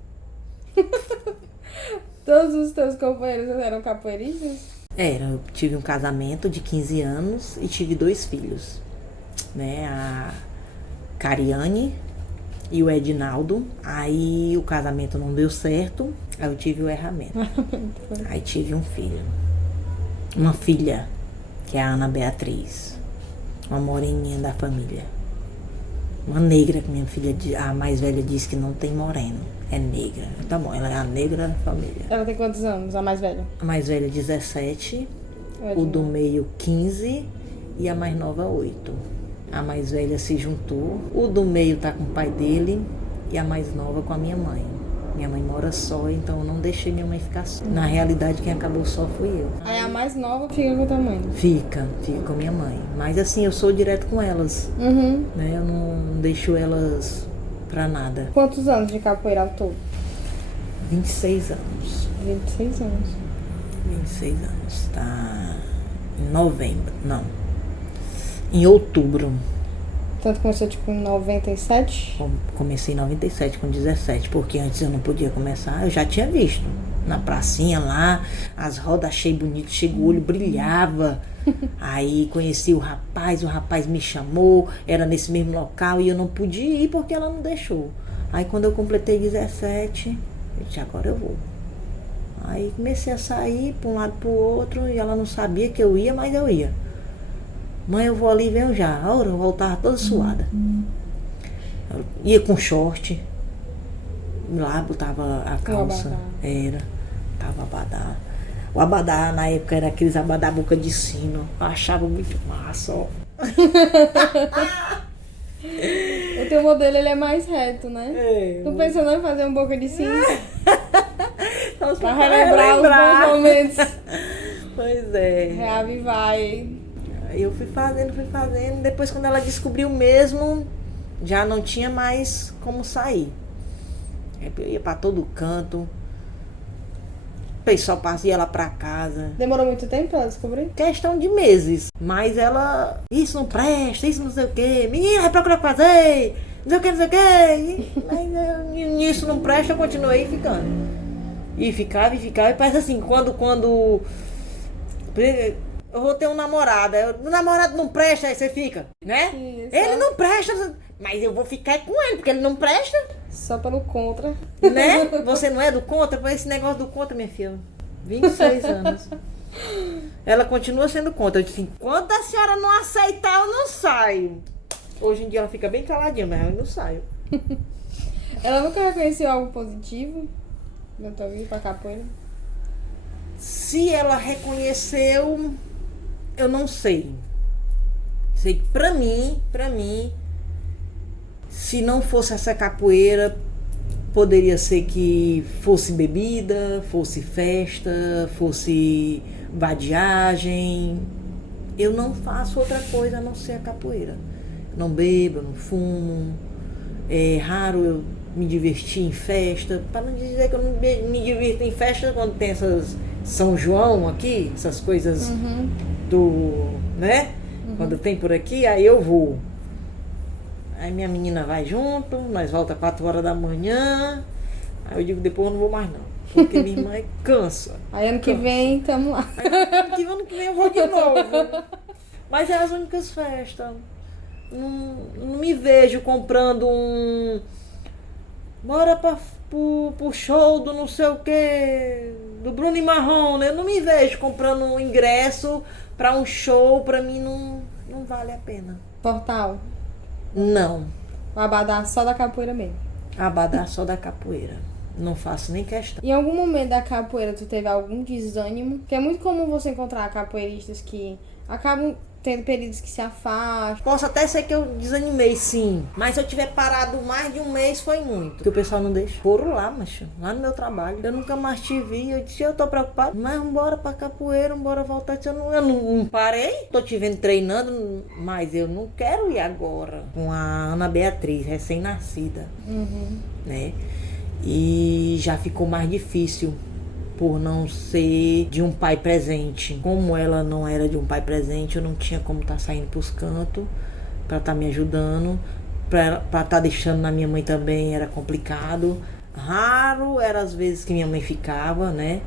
Todos os teus companheiros eram capoeiristas? Eu tive um casamento de 15 anos e tive 2 filhos, né? A Cariane e o Edinaldo. Aí o casamento não deu certo, aí eu tive o erramento. Aí tive um filho. Uma filha, que é a Ana Beatriz. Uma moreninha da família. Uma negra, que minha filha, a mais velha, diz que não tem moreno. É negra. Tá bom, ela é a negra da família. Ela tem quantos anos, a mais velha? A mais velha, 17. O do meio, 15. E a mais nova, 8. A mais velha se juntou. O do meio tá com o pai dele. E a mais nova com a minha mãe. Minha mãe mora só, então eu não deixei minha mãe ficar só. Na realidade, quem acabou só fui eu. Aí a mais nova fica com a tua mãe? Fica com a minha mãe. Mas assim, eu sou direto com elas. Né? Eu não deixo elas pra nada. Quantos anos de capoeira ao todo? 26 anos. 26 anos. 26 anos. Tá em novembro. Não. Em outubro. Tanto começou tipo em 97? Comecei em 97, com 17, porque antes eu não podia começar. Eu já tinha visto na pracinha lá, as rodas cheias bonitas, chegou o olho, brilhava. Aí conheci o rapaz me chamou, era nesse mesmo local e eu não podia ir porque ela não deixou. Aí quando eu completei 17, eu disse, agora eu vou. Aí comecei a sair para um lado para o outro e ela não sabia que eu ia, mas eu ia. Mãe, eu vou ali e venho já. A hora eu voltava toda suada. Eu ia com short. Lá botava a calça. Era. Tava abadá. O abadá na época era aqueles abadá boca de sino. Eu achava muito massa, ó. O teu modelo ele é mais reto, né? Tô pensando em fazer um boca de sino. Pra relembrar os bons momentos. Pois é. Reavivar aí. Eu fui fazendo. Depois, quando ela descobriu mesmo, já não tinha mais como sair. Eu ia pra todo canto. O pessoal ia lá pra casa. Demorou muito tempo pra ela descobrir? Questão de meses. Mas ela... Isso não presta, isso não sei o quê. Menina, vai procurar fazer. Não sei o que, não sei o quê. Mas nisso não presta, eu continuei ficando. E ficava. E parece assim, quando eu vou ter um namorado. O namorado não presta, aí você fica, né? Isso. Ele não presta, mas eu vou ficar com ele, porque ele não presta. Só pelo contra. Né? Você não é do contra? Por esse negócio do contra, minha filha. 26 anos. Ela continua sendo contra. Eu disse, enquanto a senhora não aceitar, eu não saio. Hoje em dia ela fica bem caladinha, mas eu não saio. Ela nunca reconheceu algo positivo na tua vida pra capoeira? Se ela reconheceu, eu não sei. Sei que pra mim, se não fosse essa capoeira, poderia ser que fosse bebida, fosse festa, fosse vadiagem. Eu não faço outra coisa a não ser a capoeira. Eu não bebo, eu não fumo. É raro eu me divertir em festa. Para não dizer que eu não me divirto em festa quando tem essas São João aqui, essas coisas do, né? Quando tem por aqui, aí eu vou. Aí minha menina vai junto, nós volta 4 horas da manhã. Aí eu digo, depois eu não vou mais não. Porque minha irmã cansa. Aí ano que vem, tamo lá. Aí, ano que vem eu vou de novo. Mas é as únicas festas. Não me vejo comprando bora pro show do não sei o que, do Bruno e Marrone. Eu não me vejo comprando um ingresso pra um show, pra mim não vale a pena. Portal? Não. O abadá só da capoeira mesmo? Abadá só da capoeira. Não faço nem questão. Em algum momento da capoeira tu teve algum desânimo? Porque é muito comum você encontrar capoeiristas que acabam tendo períodos que se afastam. Posso até ser que eu desanimei, sim. Mas se eu tiver parado mais de um mês, foi muito. Porque o pessoal não deixa. Foram lá, macho. Lá no meu trabalho. Eu nunca mais te vi. Eu disse, eu tô preocupado. Mas vambora pra capoeira, vambora voltar. Eu não parei. Tô te vendo treinando, mas eu não quero ir agora. Com a Ana Beatriz, recém-nascida. Né? E já ficou mais difícil. Por não ser de um pai presente. Como ela não era de um pai presente, eu não tinha como estar saindo pros cantos para estar me ajudando, para estar deixando na minha mãe também era complicado. Raro eram as vezes que minha mãe ficava, né?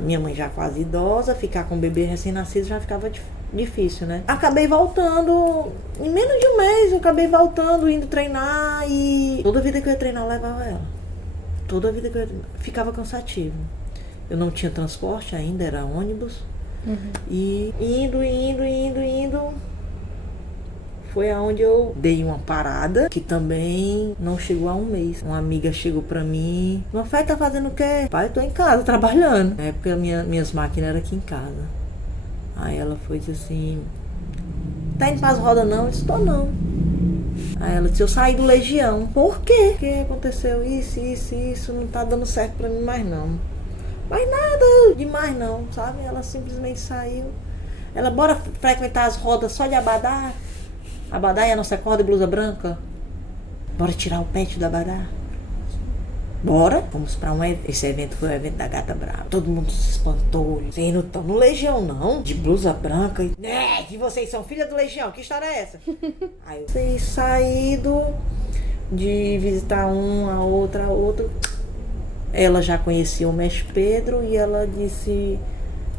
Minha mãe já quase idosa, ficar com o bebê recém-nascido já ficava difícil, né? Acabei voltando, em menos de um mês eu acabei voltando, indo treinar e toda vida que eu ia treinar eu levava ela. Toda a vida que eu ficava cansativo. Eu não tinha transporte ainda, era ônibus. E indo. Foi aonde eu dei uma parada, que também não chegou a um mês. Uma amiga chegou pra mim. Mafé, tá fazendo o quê? Pai, eu tô em casa, trabalhando. Na época, minhas máquinas eram aqui em casa. Aí ela foi dizer assim, tá indo pras rodas não? Eu disse, tô não. Aí ela disse, eu saí do Legião. Por quê? Porque aconteceu isso, não tá dando certo pra mim mais não. Mas nada demais não, sabe? Ela simplesmente saiu. Ela, bora frequentar as rodas só de abadá. Abadá é a nossa corda e blusa branca. Bora tirar o pet do abadá. Bora, vamos pra esse evento foi o evento da Gata Brava. Todo mundo se espantou. Vocês não estão no Legião não, de blusa branca. Né, que vocês são filha do Legião, que história é essa? Aí eu fui saído de visitar a outra. Ela já conhecia o mestre Pedro e ela disse,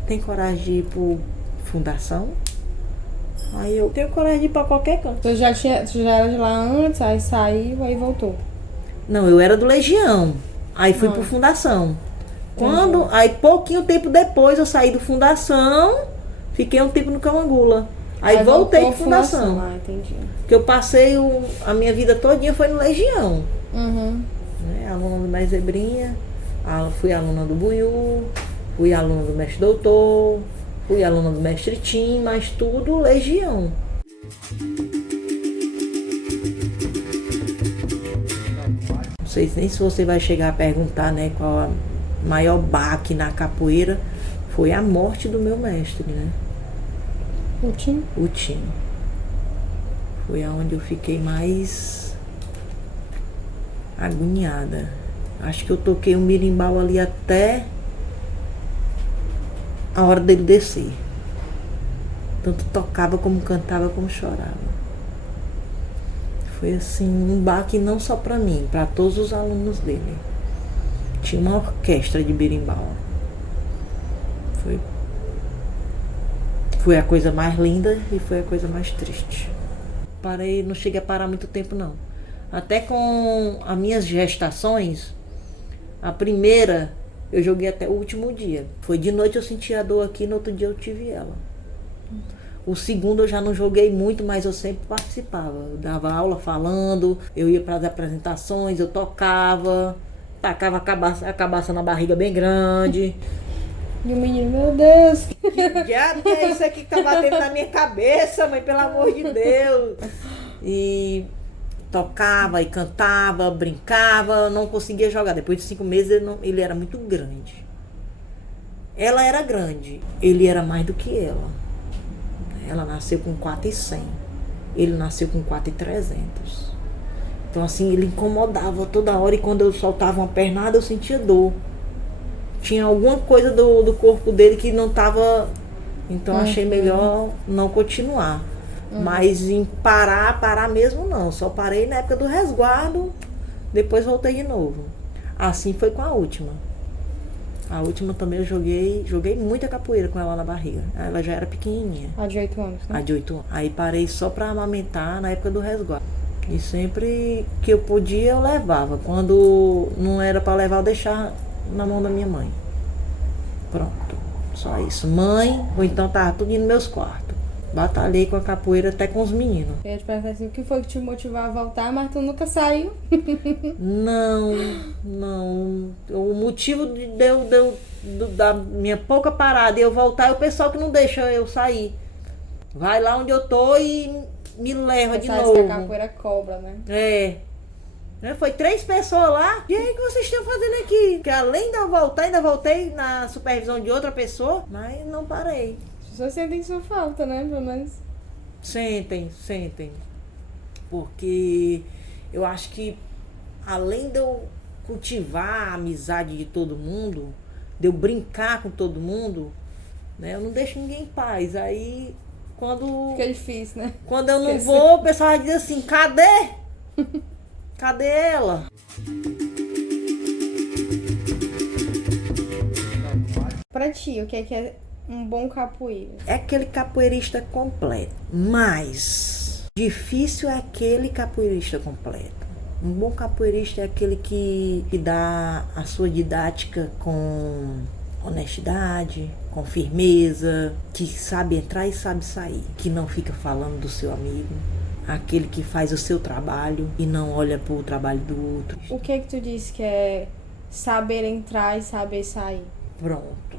tem coragem de ir pro fundação? Aí eu tenho coragem de ir pra qualquer canto. Tu já era de lá antes, aí saiu, aí voltou. Não, eu era do Legião. Aí fui pro Fundação. Aí pouquinho tempo depois eu saí do Fundação, fiquei um tempo no Camangula. Aí voltei pro Fundação. Entendi. Porque eu passei a minha vida todinha foi no Legião. Né? Aluna do Mestre Zebrinha, fui aluna do Buiú, fui aluna do Mestre Doutor, fui aluna do Mestre Tim, mas tudo Legião. Não sei nem se você vai chegar a perguntar, né, qual a maior baque na capoeira. Foi a morte do meu mestre, né? O Tim? O Tim. Foi aonde eu fiquei mais agoniada. Acho que eu toquei um berimbau ali até a hora dele descer. Tanto tocava como cantava como chorava. Foi assim, um baque não só para mim, para todos os alunos dele. Tinha uma orquestra de berimbau. Foi a coisa mais linda e foi a coisa mais triste. Não cheguei a parar muito tempo não. Até com as minhas gestações, a primeira eu joguei até o último dia. Foi de noite eu senti a dor aqui, no outro dia eu tive ela. O segundo eu já não joguei muito, mas eu sempre participava. Eu dava aula falando, eu ia para as apresentações, eu tocava, tacava a cabaça na barriga bem grande. E o menino, meu Deus. Que diabo é isso aqui que tá batendo na minha cabeça, mãe, pelo amor de Deus. E tocava e cantava, brincava, não conseguia jogar. Depois de 5 meses ele era muito grande. Ela era grande, ele era mais do que ela. Ela nasceu com 4.100, ele nasceu com 4.300. Então assim, ele incomodava toda hora e quando eu soltava uma pernada eu sentia dor. Tinha alguma coisa do corpo dele que não estava. Então achei melhor não continuar. Mas em parar mesmo não. Só parei na época do resguardo, depois voltei de novo. Assim foi com a última. A última também eu joguei muita capoeira com ela na barriga. Ela já era pequenininha. A de 8 anos, né? A de 8 anos. Aí parei só pra amamentar na época do resguardo. E sempre que eu podia eu levava. Quando não era pra levar eu deixava na mão da minha mãe. Pronto, só isso. Mãe, ou então tava tudo indo nos meus quartos. Batalhei com a capoeira até com os meninos. Eu ia te perguntar assim, o que foi que te motivou a voltar, mas tu nunca saiu? Não. O motivo da minha pouca parada e eu voltar é o pessoal que não deixa eu sair. Vai lá onde eu tô e me leva de novo. Que a capoeira cobra, né? Foi 3 pessoas lá. E aí, o que vocês estão fazendo aqui? Porque além de eu voltar, ainda voltei na supervisão de outra pessoa, mas não parei. As pessoas sentem sua falta, né? Pelo menos. Sentem. Porque eu acho que além de eu cultivar a amizade de todo mundo, de eu brincar com todo mundo, né? Eu não deixo ninguém em paz. Aí, quando... Fica difícil, né? Quando eu não vou, o pessoal vai dizer assim, cadê? Cadê ela? Pra ti, o que é um bom capoeira? É aquele capoeirista completo. Mas difícil é aquele capoeirista completo. Um bom capoeirista é aquele que dá a sua didática com honestidade, com firmeza, que sabe entrar e sabe sair, que não fica falando do seu amigo. Aquele que faz o seu trabalho e não olha para o trabalho do outro. O que tu disse que é saber entrar e saber sair? Pronto.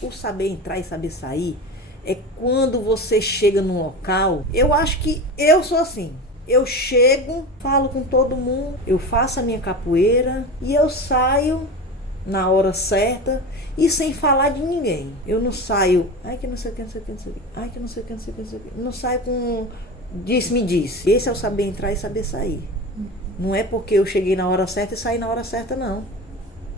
O saber entrar e saber sair é quando você chega num local. Eu acho que eu sou assim. Eu chego, falo com todo mundo, eu faço a minha capoeira e eu saio na hora certa e sem falar de ninguém. Eu não saio, ai que não sei o que, não sei o que, não sei o que, ai que não sei o que, não sei o que, não sei o que. Não saio com... Disse-me disse. Esse é o saber entrar e saber sair. Não é porque eu cheguei na hora certa e saí na hora certa, não.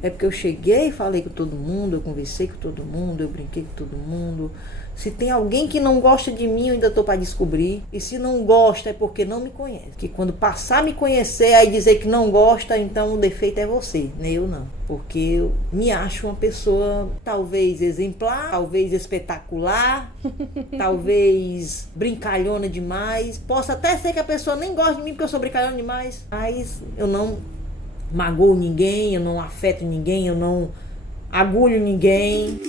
É porque eu cheguei e falei com todo mundo, eu conversei com todo mundo, eu brinquei com todo mundo. Se tem alguém que não gosta de mim, eu ainda estou para descobrir. E se não gosta, é porque não me conhece. Que quando passar a me conhecer, aí dizer que não gosta, então o defeito é você, nem eu não. Porque eu me acho uma pessoa talvez exemplar, talvez espetacular, talvez brincalhona demais. Posso até ser que a pessoa nem goste de mim porque eu sou brincalhona demais. Mas eu não magoo ninguém, eu não afeto ninguém, eu não agulho ninguém.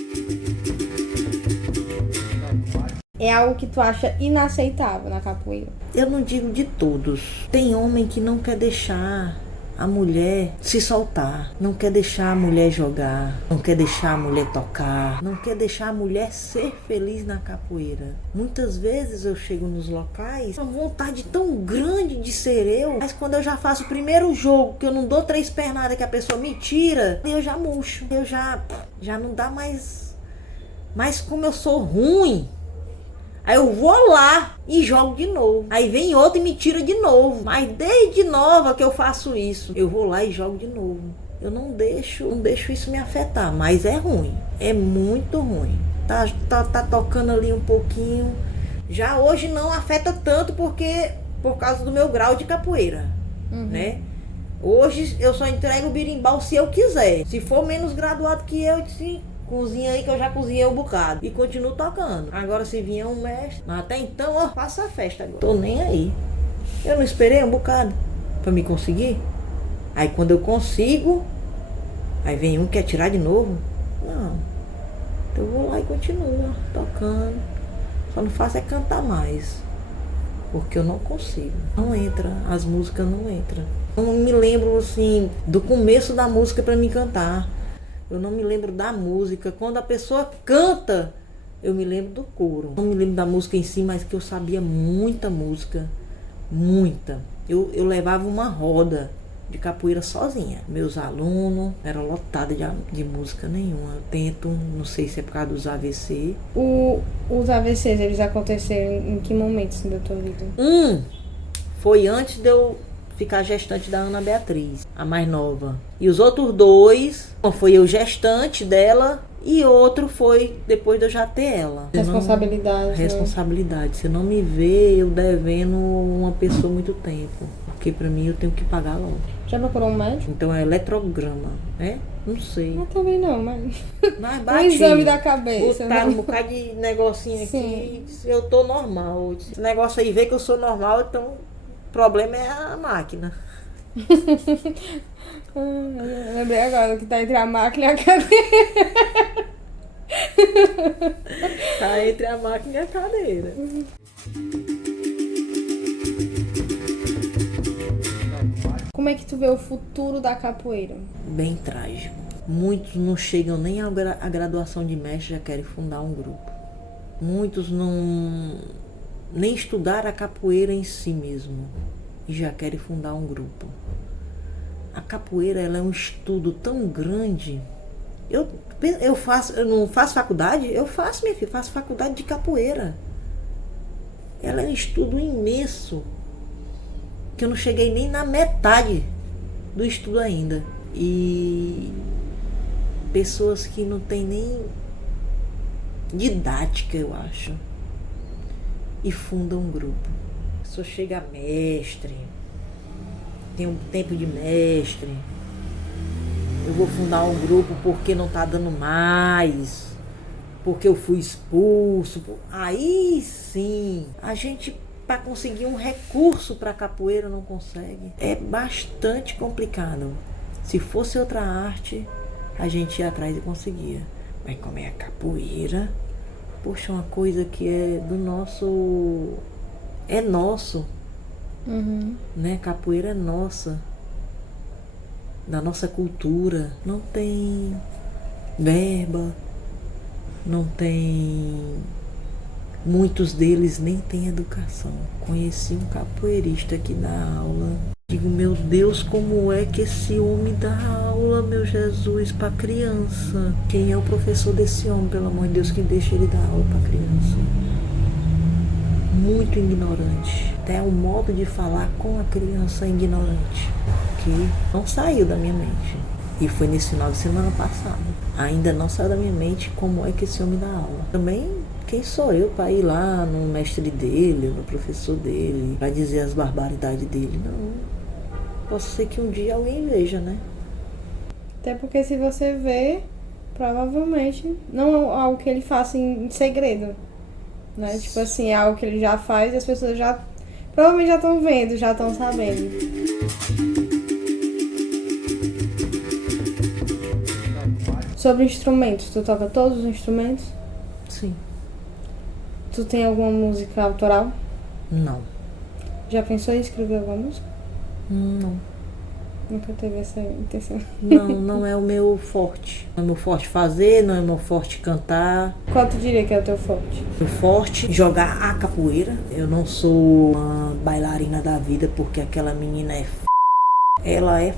É algo que tu acha inaceitável na capoeira? Eu não digo de todos. Tem homem que não quer deixar a mulher se soltar, não quer deixar a mulher jogar, não quer deixar a mulher tocar, não quer deixar a mulher ser feliz na capoeira. Muitas vezes eu chego nos locais com uma vontade tão grande de ser eu, mas quando eu já faço o primeiro jogo, que eu não dou 3 pernadas que a pessoa me tira, eu já murcho, eu já não dá mais. Mas como eu sou ruim, aí eu vou lá e jogo de novo. Aí vem outro e me tira de novo. Mas desde nova que eu faço isso. Eu vou lá e jogo de novo. Eu não deixo isso me afetar. Mas é ruim. É muito ruim. Tá tocando ali um pouquinho. Já hoje não afeta tanto por causa do meu grau de capoeira. Né? Hoje eu só entrego o berimbau se eu quiser. Se for menos graduado que eu, cozinha aí que eu já cozinhei um bocado. E continuo tocando. Agora se vier um mestre. Mas até então, ó, faça a festa agora. Tô nem aí. Eu não esperei um bocado pra me conseguir. Aí quando eu consigo, aí vem um que quer tirar de novo. Não. Então eu vou lá e continuo tocando. Só não faço é cantar mais. Porque eu não consigo. Não entra. As músicas não entram. Eu não me lembro assim do começo da música pra me cantar. Eu não me lembro da música. Quando a pessoa canta, eu me lembro do coro. Não me lembro da música em si, mas que eu sabia muita música. Muita. Eu levava uma roda de capoeira sozinha. Meus alunos eram lotados de música nenhuma. Eu tento, não sei se é por causa dos AVC. Os AVCs, eles aconteceram em que momentos da tua vida? Foi antes de eu ficar gestante da Ana Beatriz, a mais nova. E os outros 2, foi eu gestante dela e outro foi depois de eu já ter ela. Responsabilidade. Você não me vê eu devendo uma pessoa muito tempo. Porque pra mim eu tenho que pagar logo. Já procurou um médico? Então é eletrograma, né? Não sei. Eu também não, mas bate, um exame da cabeça. Botaram um bocado de negocinho aqui. Eu tô normal. Esse negócio aí vê que eu sou normal, então o problema é a máquina. Eu lembrei agora que tá entre a máquina e a cadeira. Tá entre a máquina e a cadeira. Como é que tu vê o futuro da capoeira? Bem trágico. Muitos não chegam nem à graduação de mestre, já querem fundar um grupo. Muitos não nem estudar a capoeira em si mesmo e já querem fundar um grupo. A capoeira, ela é um estudo tão grande. Eu não faço faculdade? Eu faço, minha filha, faço faculdade de capoeira. Ela é um estudo imenso, que eu não cheguei nem na metade do estudo ainda. E pessoas que não têm nem didática, eu acho, e fundam um grupo. A pessoa chega a mestre, tem um tempo de mestre, eu vou fundar um grupo porque não tá dando mais, porque eu fui expulso. Aí sim, a gente, para conseguir um recurso para capoeira, não consegue. É bastante complicado. Se fosse outra arte, a gente ia atrás e conseguia. Mas como é a capoeira, poxa, uma coisa que é do nosso... É nosso. Né? Capoeira é nossa. Da nossa cultura. Não tem verba, não tem... Muitos deles nem têm educação. Conheci um capoeirista que dá aula. Digo, meu Deus, como é que esse homem dá aula, meu Jesus, para criança? Quem é o professor desse homem, pelo amor de Deus, que deixa ele dar aula para criança? Muito ignorante. Até o modo de falar com a criança é ignorante. Que não saiu da minha mente. E foi nesse final de semana passado. Ainda não saiu da minha mente como é que esse homem dá aula. Também, quem sou eu para ir lá no mestre dele, no professor dele, para dizer as barbaridades dele? Não. Pode ser que um dia alguém veja, né? Até porque se você vê, provavelmente não é algo que ele faça em segredo, né? Tipo assim, é algo que ele já faz e as pessoas já provavelmente já estão vendo, já estão sabendo. Sobre instrumentos, tu toca todos os instrumentos? Sim. Tu tem alguma música autoral? Não. Já pensou em escrever alguma música? Não. Nunca teve essa intenção. Não é o meu forte. Não é meu forte fazer, não é meu forte cantar. Qual tu diria que é o teu forte? Meu forte jogar a capoeira. Eu não sou uma bailarina da vida porque aquela menina é ela é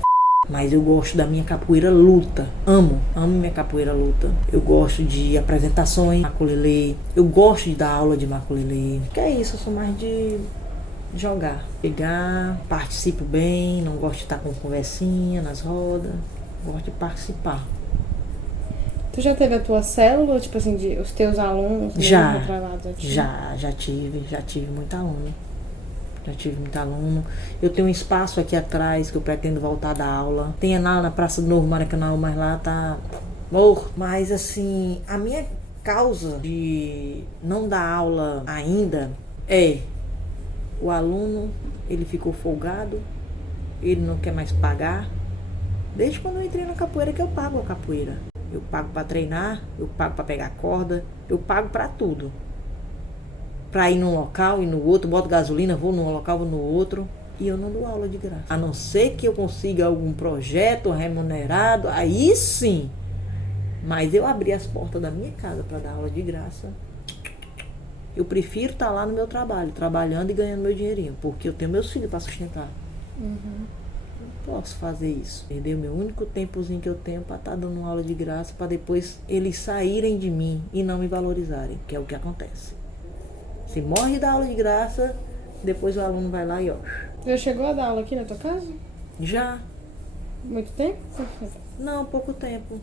mas eu gosto da minha capoeira luta. Amo minha capoeira luta. Eu gosto de apresentações, maculelê. Eu gosto de dar aula de maculelê. Que é isso, eu sou mais de jogar. Pegar, participo bem, não gosto de estar com conversinha nas rodas. Gosto de participar. Tu já teve a tua célula, tipo assim, de os teus alunos? Já tive muito aluno. Já tive muito aluno. Eu tenho um espaço aqui atrás que eu pretendo voltar a dar aula. Tem lá na Praça do Novo Maracanã, mas lá tá morto. Mas assim, a minha causa de não dar aula ainda é o aluno, ele ficou folgado, ele não quer mais pagar. Desde quando eu entrei na capoeira que eu pago a capoeira. Eu pago para treinar, eu pago para pegar corda, eu pago para tudo. Para ir num local e no outro, boto gasolina, vou num local, vou no outro. E eu não dou aula de graça. A não ser que eu consiga algum projeto remunerado, aí sim. Mas eu abri as portas da minha casa para dar aula de graça. Eu prefiro estar lá no meu trabalho, trabalhando e ganhando meu dinheirinho. Porque eu tenho meus filhos para sustentar. Não posso fazer isso. Perder o meu único tempozinho que eu tenho para estar dando uma aula de graça, para depois eles saírem de mim e não me valorizarem, que é o que acontece. Se morre da aula de graça, depois o aluno vai lá e ó. Já chegou a dar aula aqui na tua casa? Já. Muito tempo? Não, pouco tempo.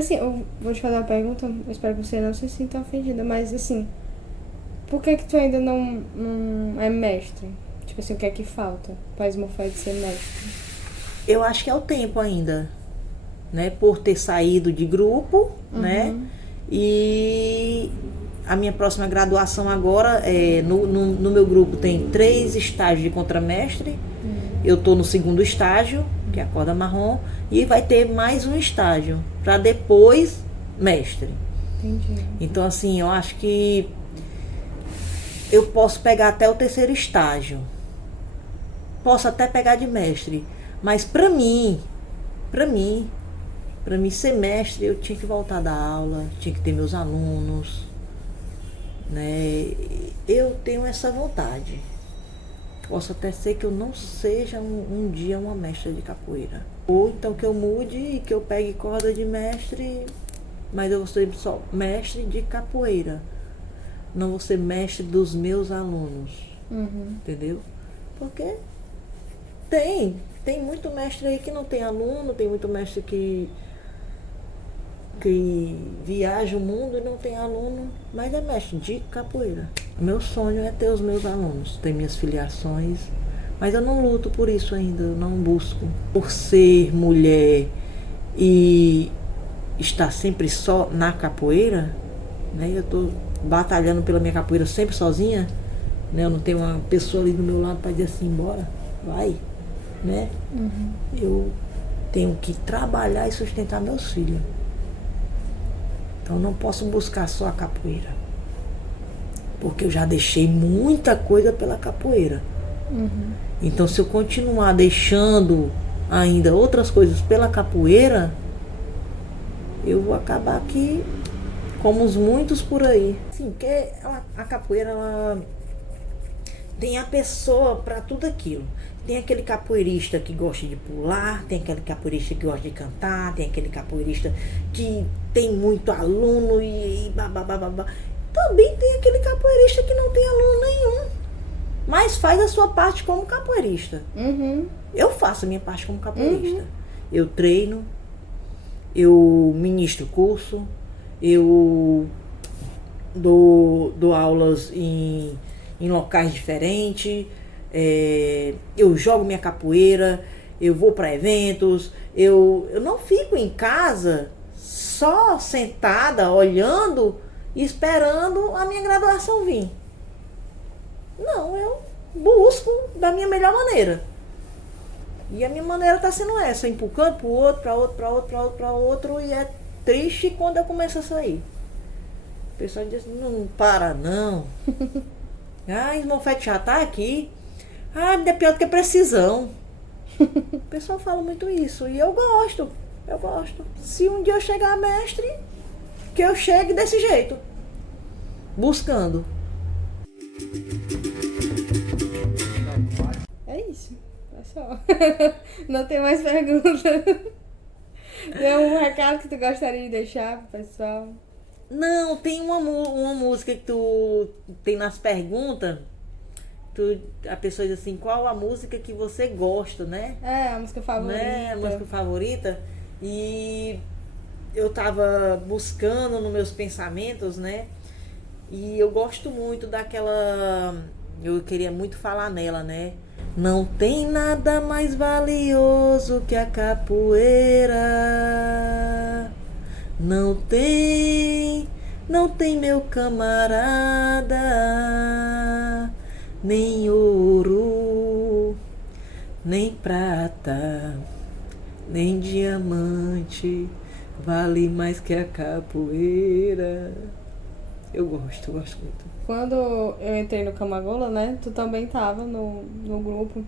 Assim, eu vou te fazer uma pergunta, eu espero que você não se sinta ofendida, mas assim, por que tu ainda não é mestre? Tipo assim, o que é que falta pra esmofar de ser mestre? Eu acho que é o tempo ainda, né? Por ter saído de grupo, né? E a minha próxima graduação agora, no meu grupo tem 3 estágios de contramestre. Eu tô no 2º estágio, que é a corda marrom, e vai ter mais um estágio, para depois mestre. Entendi. Então assim, eu acho que eu posso pegar até o 3º estágio. Posso até pegar de mestre, mas para mim ser mestre, eu tinha que voltar a dar aula, tinha que ter meus alunos, né? Eu tenho essa vontade. Posso até ser que eu não seja um dia uma mestra de capoeira. Ou então que eu mude e que eu pegue corda de mestre, mas eu vou ser só mestre de capoeira. Não vou ser mestre dos meus alunos. Entendeu? Porque tem muito mestre aí que não tem aluno, tem muito mestre que viaja o mundo e não tem aluno, mas é mestre de capoeira. Meu sonho é ter os meus alunos, ter minhas filiações, mas eu não luto por isso ainda, eu não busco. Por ser mulher e estar sempre só na capoeira, né? Eu estou batalhando pela minha capoeira sempre sozinha, né? Eu não tenho uma pessoa ali do meu lado para dizer assim, bora, vai, né? Eu tenho que trabalhar e sustentar meus filhos. Então eu não posso buscar só a capoeira, porque eu já deixei muita coisa pela capoeira. Então se eu continuar deixando ainda outras coisas pela capoeira, eu vou acabar aqui como os muitos por aí. Assim, porque a capoeira, ela tem a pessoa para tudo aquilo. Tem aquele capoeirista que gosta de pular, tem aquele capoeirista que gosta de cantar, tem aquele capoeirista que tem muito aluno e babá. Também tem aquele capoeirista que não tem aluno nenhum, mas faz a sua parte como capoeirista. Eu faço a minha parte como capoeirista. Eu treino, eu ministro curso, eu dou aulas em locais diferentes, eu jogo minha capoeira, eu vou para eventos, eu não fico em casa só sentada, olhando e esperando a minha graduação vir. Não, eu busco da minha melhor maneira. E a minha maneira tá sendo essa, empurrando pro outro, pra outro, pra outro, pra outro, pra outro, e é triste quando eu começo a sair. O pessoal diz, não para não. Ah, Smurfette já tá aqui. Ah, é pior do que precisão. O pessoal fala muito isso, e eu gosto. Se um dia eu chegar mestre, que eu chegue desse jeito. Buscando. É isso. É só. Não tem mais pergunta. Tem um recado que tu gostaria de deixar pro pessoal? Não, tem uma música que tu tem nas perguntas. A pessoa diz assim, qual a música que você gosta, né? É, a música favorita. Né? A música favorita. E eu tava buscando nos meus pensamentos, né? E eu gosto muito daquela... Eu queria muito falar nela, né? Não tem nada mais valioso que a capoeira. Não tem meu camarada, nem ouro, nem prata, nem diamante, vale mais que a capoeira. Eu gosto muito. Quando eu entrei no Camangola, né, tu também tava no grupo.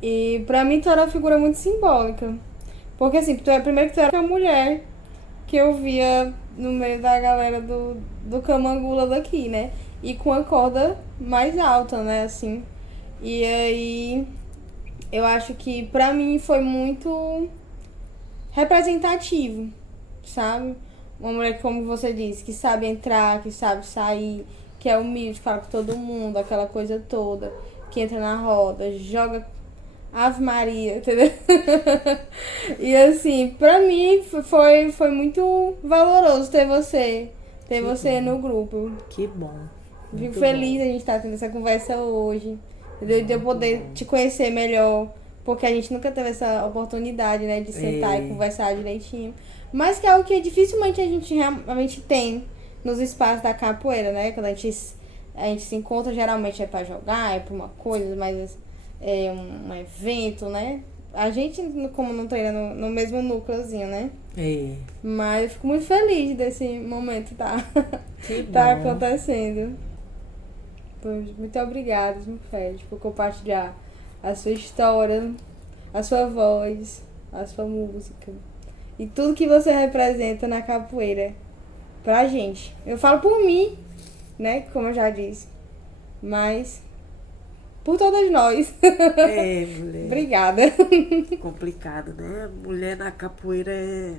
E pra mim tu era uma figura muito simbólica. Porque assim, primeiro que tu era uma mulher que eu via no meio da galera do Camangola daqui, né? E com a corda mais alta, né, assim. E aí, eu acho que pra mim foi muito representativo, sabe? Uma mulher, como você disse, que sabe entrar, que sabe sair, que é humilde, fala com todo mundo, aquela coisa toda, que entra na roda, joga Ave Maria, entendeu? E assim, pra mim foi muito valoroso ter você no grupo. Que bom. Fico feliz a gente estar tendo essa conversa hoje, entendeu? De eu poder te conhecer melhor, porque a gente nunca teve essa oportunidade, né, de sentar e conversar direitinho. Mas que é o que dificilmente a gente tem nos espaços da capoeira, né? Quando a gente se encontra, geralmente é pra jogar, é pra uma coisa, mas é um evento, né? A gente, como não treina no mesmo núcleozinho, né? É. Mas eu fico muito feliz desse momento tá acontecendo. Pois, muito obrigada, Smurfette, por compartilhar a sua história, a sua voz, a sua música. E tudo que você representa na capoeira pra gente. Eu falo por mim, né? Como eu já disse. Mas por todas nós. É, mulher. Obrigada. Complicado, né? Mulher na capoeira é...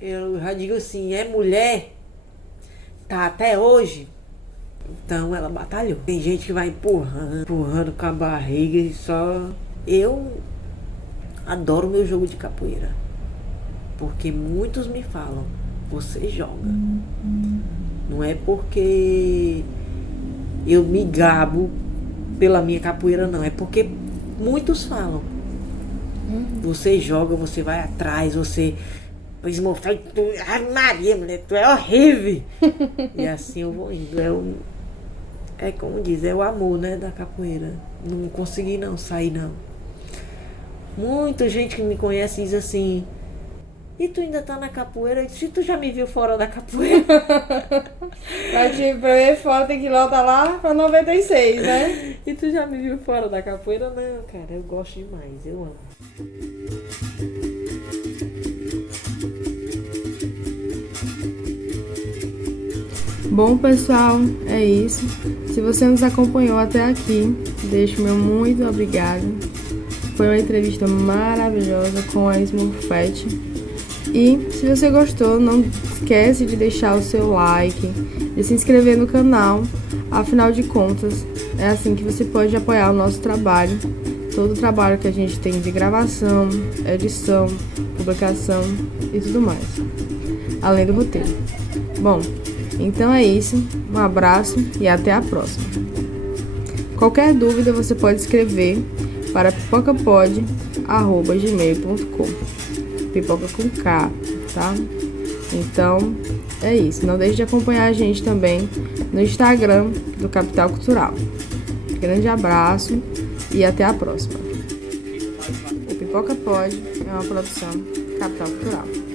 Eu já digo assim, é mulher, tá até hoje, então ela batalhou. Tem gente que vai empurrando com a barriga e só... Eu adoro o meu jogo de capoeira. Porque muitos me falam, você joga. Não é porque eu me gabo pela minha capoeira, não. É porque muitos falam. Você joga, você vai atrás, você... Smurfette, Ave Maria, mulher, tu é horrível. E assim eu vou indo. É como diz, é o amor, né, da capoeira. Não consegui não sair, não. Muita gente que me conhece diz assim... E tu ainda tá na capoeira? Se tu já me viu fora da capoeira? Pra ver fora tem que voltar lá pra 96, né? E tu já me viu fora da capoeira? Não, cara, eu gosto demais, eu amo. Bom, pessoal, é isso. Se você nos acompanhou até aqui, deixo meu muito obrigado. Foi uma entrevista maravilhosa com a Smurfette. E se você gostou, não esquece de deixar o seu like, de se inscrever no canal. Afinal de contas, é assim que você pode apoiar o nosso trabalho. Todo o trabalho que a gente tem de gravação, edição, publicação e tudo mais. Além do roteiro. Bom, então é isso. Um abraço e até a próxima. Qualquer dúvida você pode escrever para pipocapod@gmail.com. Pipoca com K, tá? Então, é isso. Não deixe de acompanhar a gente também no Instagram do Capital Cultural. Grande abraço e até a próxima. Pipoca Pod é uma produção Capital Cultural.